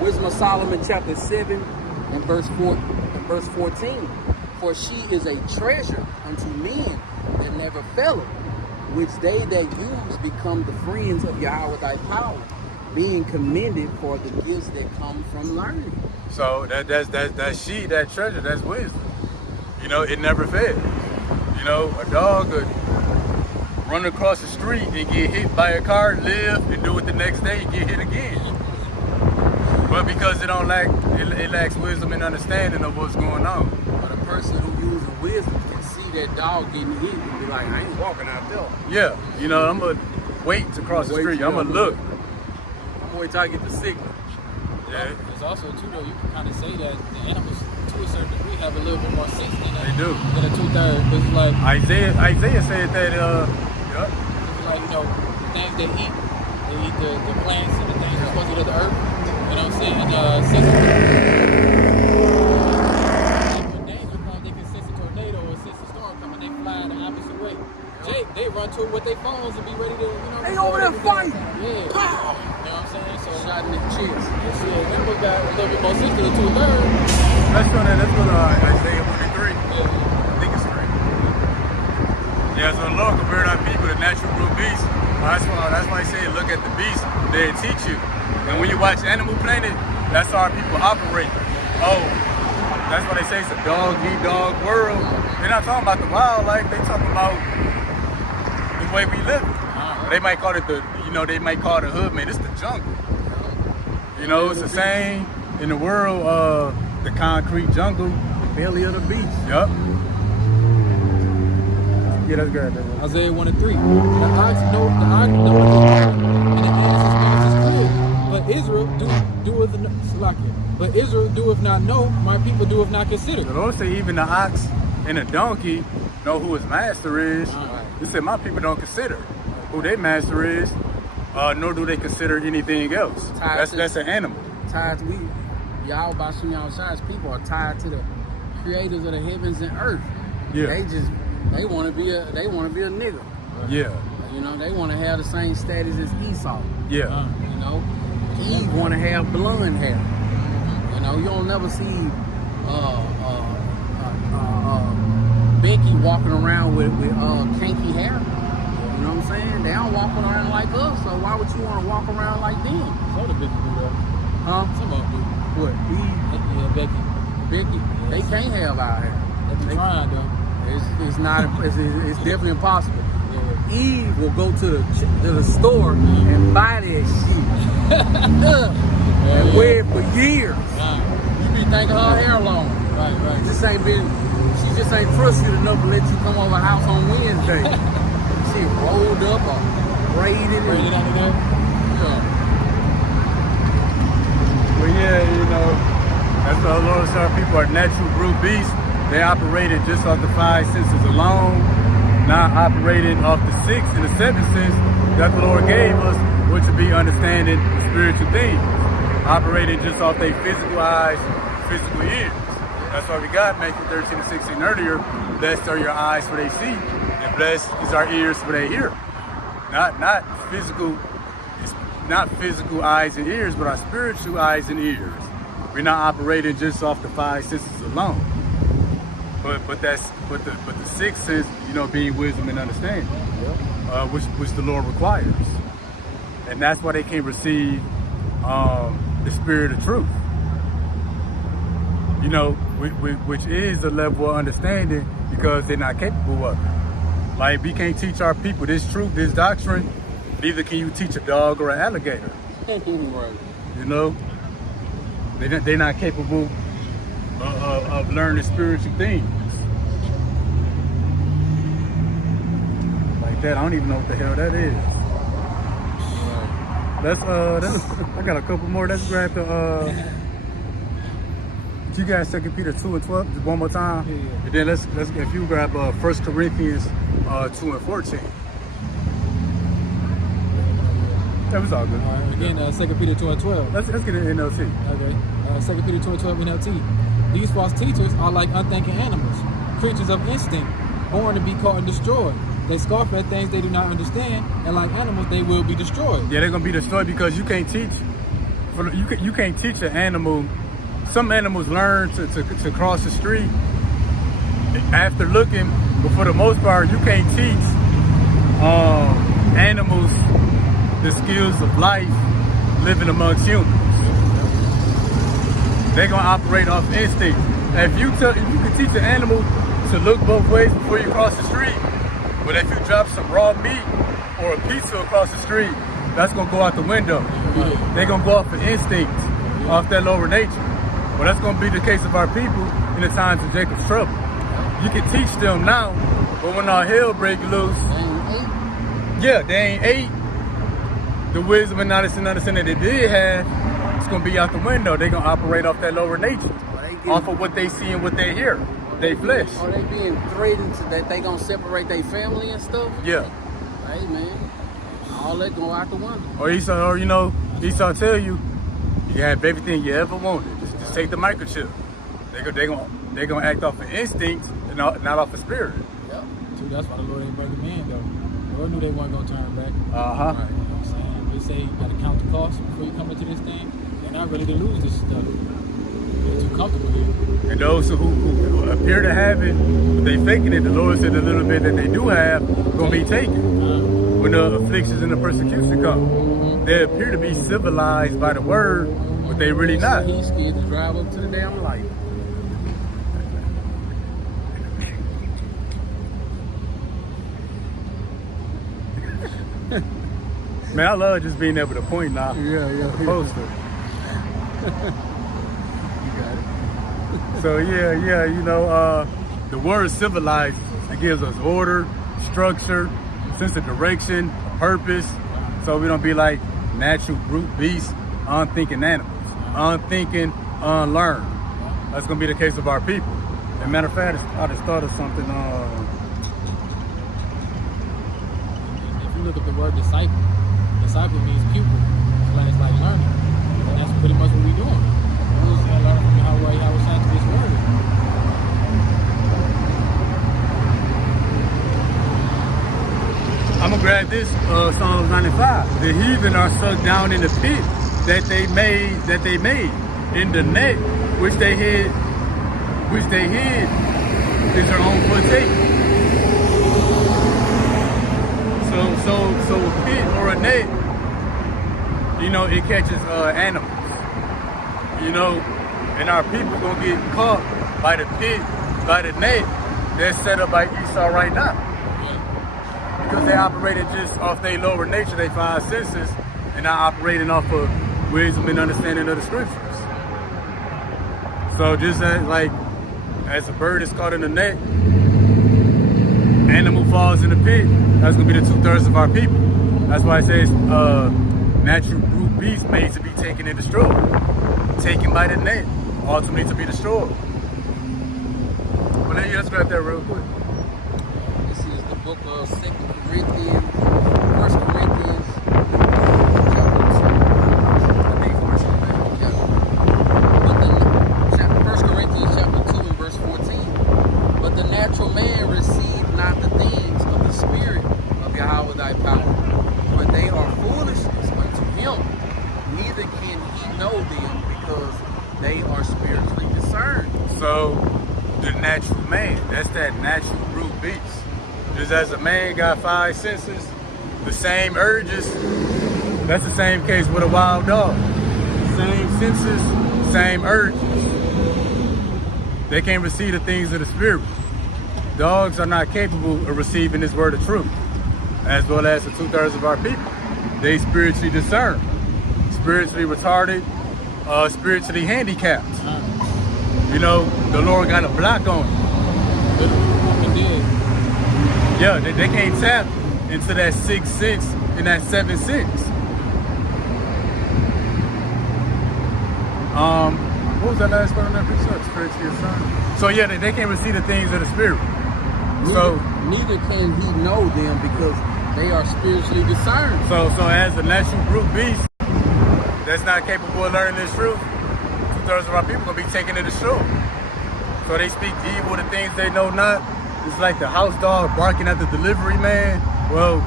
Wisdom of Solomon, chapter 7 and verse 14. For she is a treasure unto men that never faileth, which they that use become the friends of Yahweh thy power, being commended for the gifts that come from learning. So that's she, that treasure, that's wisdom. You know, it never fails. You know, a dog could run across the street and get hit by a car, live, and do it the next day and get hit again. But because it lacks wisdom and understanding of what's going on. But a person who uses wisdom can see that dog getting hit and be like, I ain't walking out there. Yeah, you know, I'm gonna wait to cross the street. I'm gonna look. I'm gonna wait till I get the signal. Yeah. There's also too though, you can kind of say that the animals to a certain degree have a little bit more sense than They do. Than a 2/3. But it's like Isaiah said that it's like, you know, the things they eat the plants and the things that's supposed to do the earth. You know what I'm saying? Since when danger comes, they can sense a tornado or sense a storm coming, they fly the opposite way. Jake, they run to it with their phones and be ready to, you know. They over there fighting. Yeah. You know what I'm saying? So Shot in the chest. yeah, them got a little bit more sense to the 2/3. Let's go to Isaiah 43. Yeah. I think it's 3. Yeah, so the Lord compared our people to natural brute beasts. That's why he said, look at the beast, they'll teach you. And when you watch Animal Planet, That's how our people operate. Oh, that's why they say it's a dog-eat-dog world. They're not talking about the wildlife. They talking about the way we live. They might call it they might call it the hood, man. It's the jungle. You know, it's the same in the world of the concrete jungle, the belly of the beast. Yup. Yeah, that's good. Isaiah 1:3. The ox know and the ass is good, but Israel doeth not know, my people doeth not consider. The Lord say even the ox and the donkey know who his master is. He said my people don't consider who their master is, nor do they consider anything else. That's an animal. Y'all Bashim Shai's people are tied to the creators of the heavens and earth. Yeah. They want to be a nigga. Yeah. You know, they want to have the same status as Esau. Yeah. You know, Eve want to have blonde hair. You know, you don't never see Becky walking around with kinky hair. You know what I'm saying? They don't walk around like us, so why would you want to walk around like them? Some of the bitches do that. Huh? Some of them do. What? Eve? Yeah, Becky. They can't have our hair. They trying though. It's not. It's definitely impossible. Yeah. Eve will go to the store and buy that shit and wear it for years. You be thinking her hair long. Right. She just ain't trust you enough to let you come over house on Wednesday. She rolled up or braided Braided out of there. Yeah. Well, yeah, you know, that's what the Lord said. Our people are natural brute beasts. They operated just off the 5 senses alone, not operating off the 6th and the 7th sense that the Lord gave us, which would be understanding spiritual things. Operating just off their physical eyes, physical ears. That's why we got Matthew 13 and 16 earlier. Blessed are your eyes for they see, and blessed is our ears for they hear. Not physical eyes and ears, but our spiritual eyes and ears. We're not operating just off the 5 senses alone. But the 6th sense, you know, being wisdom and understanding, which the Lord requires, and that's why they can't receive the spirit of truth. You know, which is a level of understanding because they're not capable of it. Like we can't teach our people this truth, this doctrine. Neither can you teach a dog or an alligator. Right. You know, they're not capable of learning spiritual things like that. I don't even know what the hell that is. That's I got a couple more. Let's grab the you guys 2 Peter 2 and 12 just one more time. Yeah. And then let's if you grab 1 Corinthians 2 and 14. That was all good. All right, again, 2 Peter 2 and 12. Let's get it in NLT. Okay. 2 Peter 2 and 12 NLT. These false teachers are like unthinking animals, creatures of instinct, born to be caught and destroyed. They scoff at things they do not understand, and like animals, they will be destroyed. Yeah, they're gonna be destroyed because you can't teach. You can't teach an animal. Some animals learn to cross the street after looking, but for the most part, you can't teach animals the skills of life living amongst humans. They're gonna operate off instinct. If you can teach an animal to look both ways before you cross the street, but if you drop some raw meat or a pizza across the street, that's gonna go out the window. They're gonna go off of instinct, off that lower nature. Well, that's gonna be the case of our people in the times of Jacob's trouble. You can teach them now, but when our hell break loose, they ain't ate. The wisdom and knowledge and understanding they did have, it's gonna be out the window. They're gonna operate off that lower nature, off of what they see and what they hear, they flesh. Are they being threatened that they gonna separate their family and stuff? Yeah. Hey man, all that go out the window. Or Esau tell you, you can have everything you ever wanted. Just take the microchip. They're gonna act off of instinct and not off of spirit. Yep. Dude, that's why the Lord ain't breaking man though. The Lord knew they weren't gonna turn back. Uh-huh. Right. You know what I'm saying? They say you gotta count the cost before you come into this thing. They're not ready to lose this stuff. They're too comfortable here. And those who appear to have it, but they faking it, the Lord said the little bit that they do have gonna be taken when the afflictions and the persecution come. They appear to be civilized by the word, but they really not. He's scared to drive up to the damn light. Man, I love just being able to point now. Yeah. Poster. You got it. So yeah, you know, the word civilized, it gives us order, structure, sense of direction, purpose. So we don't be like natural brute beasts, unthinking animals, unthinking, unlearned. That's gonna be the case of our people. As a matter of fact, I just thought of something. If you look at the word disciple, disciple means pupil. It's like learning. And that's pretty much what we're doing. We're just gonna learn from Yahweh, Yahweh Shai to his word. I'm gonna grab this Psalms 95. The heathen are sucked down in the pit that they made in the net which they hid is their own foot. So a pit or a net, you know, it catches animals, you know, and our people gonna get caught by the pit, by the net that's set up by Esau right now. Because they operated just off their lower nature, they five senses, and not operating off of wisdom and understanding of the scriptures. So just as a bird is caught in the net, animal falls in the pit, that's gonna be the 2/3 of our people. That's why it says natural brute beast made to be taken and destroyed. Taken by the net, ultimately to be destroyed. But let's grab that real quick. This is the book of 2 Corinthians, 1 Corinthians, chapter 2 and verse 14. But the natural man receive not the things of the Spirit of Yahweh thy power, for they are foolishness unto him. Neither can he know them because they are spiritually discerned. So the natural man, that's that natural brute beast. Just as a man got five senses, the same urges, that's the same case with a wild dog. Same senses, same urges. They can't receive the things of the spirit. Dogs are not capable of receiving this word of truth, as well as the 2/3 of our people. They spiritually discern, spiritually retarded, spiritually handicapped. You know, the Lord got a block on it. Yeah, they can't tap into that 6th sense and that 7th sense. What was that last part on that precept? Spiritually discerned. So yeah, they can't receive the things of the spirit. So neither can he know them because they are spiritually discerned. So as the natural brute beast that's not capable of learning this truth, 2/3 of our people gonna be taken to the shore. So they speak evil to things they know not. It's like the house dog barking at the delivery man. Well,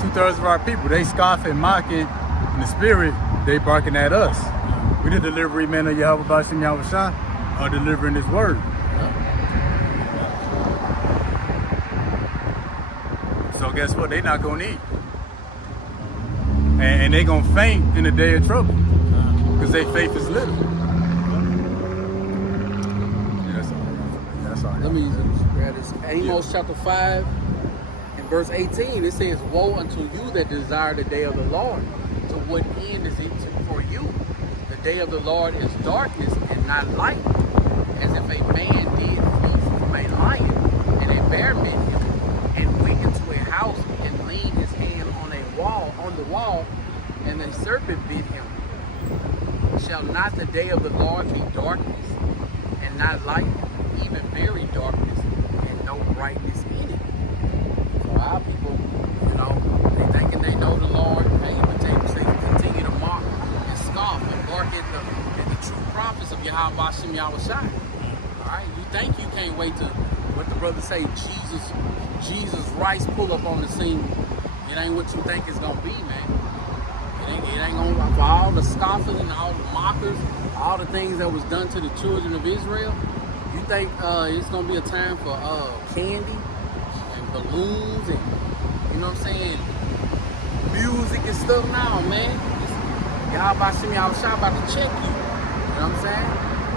2/3 of our people, they scoffing, mocking in the spirit, they barking at us. We the delivery men of Yahweh Bashim Yahweh Shai are delivering this word. So guess what? They not gonna eat. And they gonna faint in the day of trouble. Because their faith is little. Yeah, that's all. Let me grab this. Amos chapter 5 and verse 18. It says, woe unto you that desire the day of the Lord. To what end is it for you? The day of the Lord is darkness and not light. As if a man did flee from a lion, and a bear met him, and went into a house and leaned his hand on the wall, and a serpent bit him. Shall not the day of the Lord be darkness and not light, even very darkness, and no brightness in it? So our people, you know, they thinking they know the Lord, they continue to mock and scoff and bark at the true prophets of Yahweh Bashim Yahweh Shai. Alright, you think you can't wait to what the brothers say, Jesus Rice pull up on the scene. It ain't what you think it's gonna be, man. It ain't gonna, for all the scoffers and all the mockers, all the things that was done to the children of Israel, you think it's gonna be a time for candy and balloons and, you know what I'm saying, music and stuff now, man. Y'all about to see me out shop about to check you. You know what I'm saying?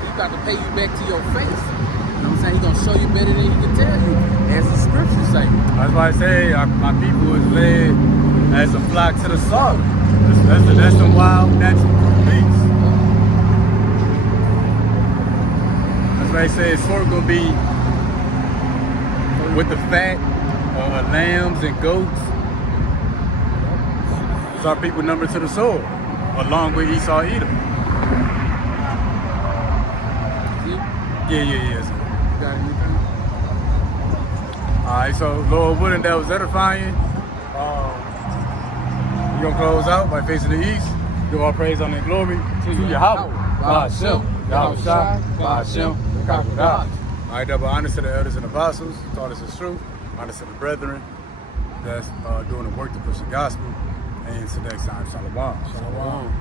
He's about to pay you back to your face. You know what I'm saying? He's gonna show you better than he can tell you. As the scriptures say. That's why I say my people is led as a flock to the slaughter. That's some wild natural beasts. That's why I say it's sort of gonna be with the fat lambs and goats. It's our people numbered to the sword, along with Esau Edom. Yeah. You got anything? All right, so Lord willing, that was edifying. We're gonna close out by facing the east. Give all praise, honor, and glory to Yahweh, Ba'ashem, Yahushua, Ba'ashem, Kakudah. All right, double honors to the elders and apostles, taught us the truth. Honors to the brethren that's doing the work to push the gospel. And until next time, Shalom. Shalom.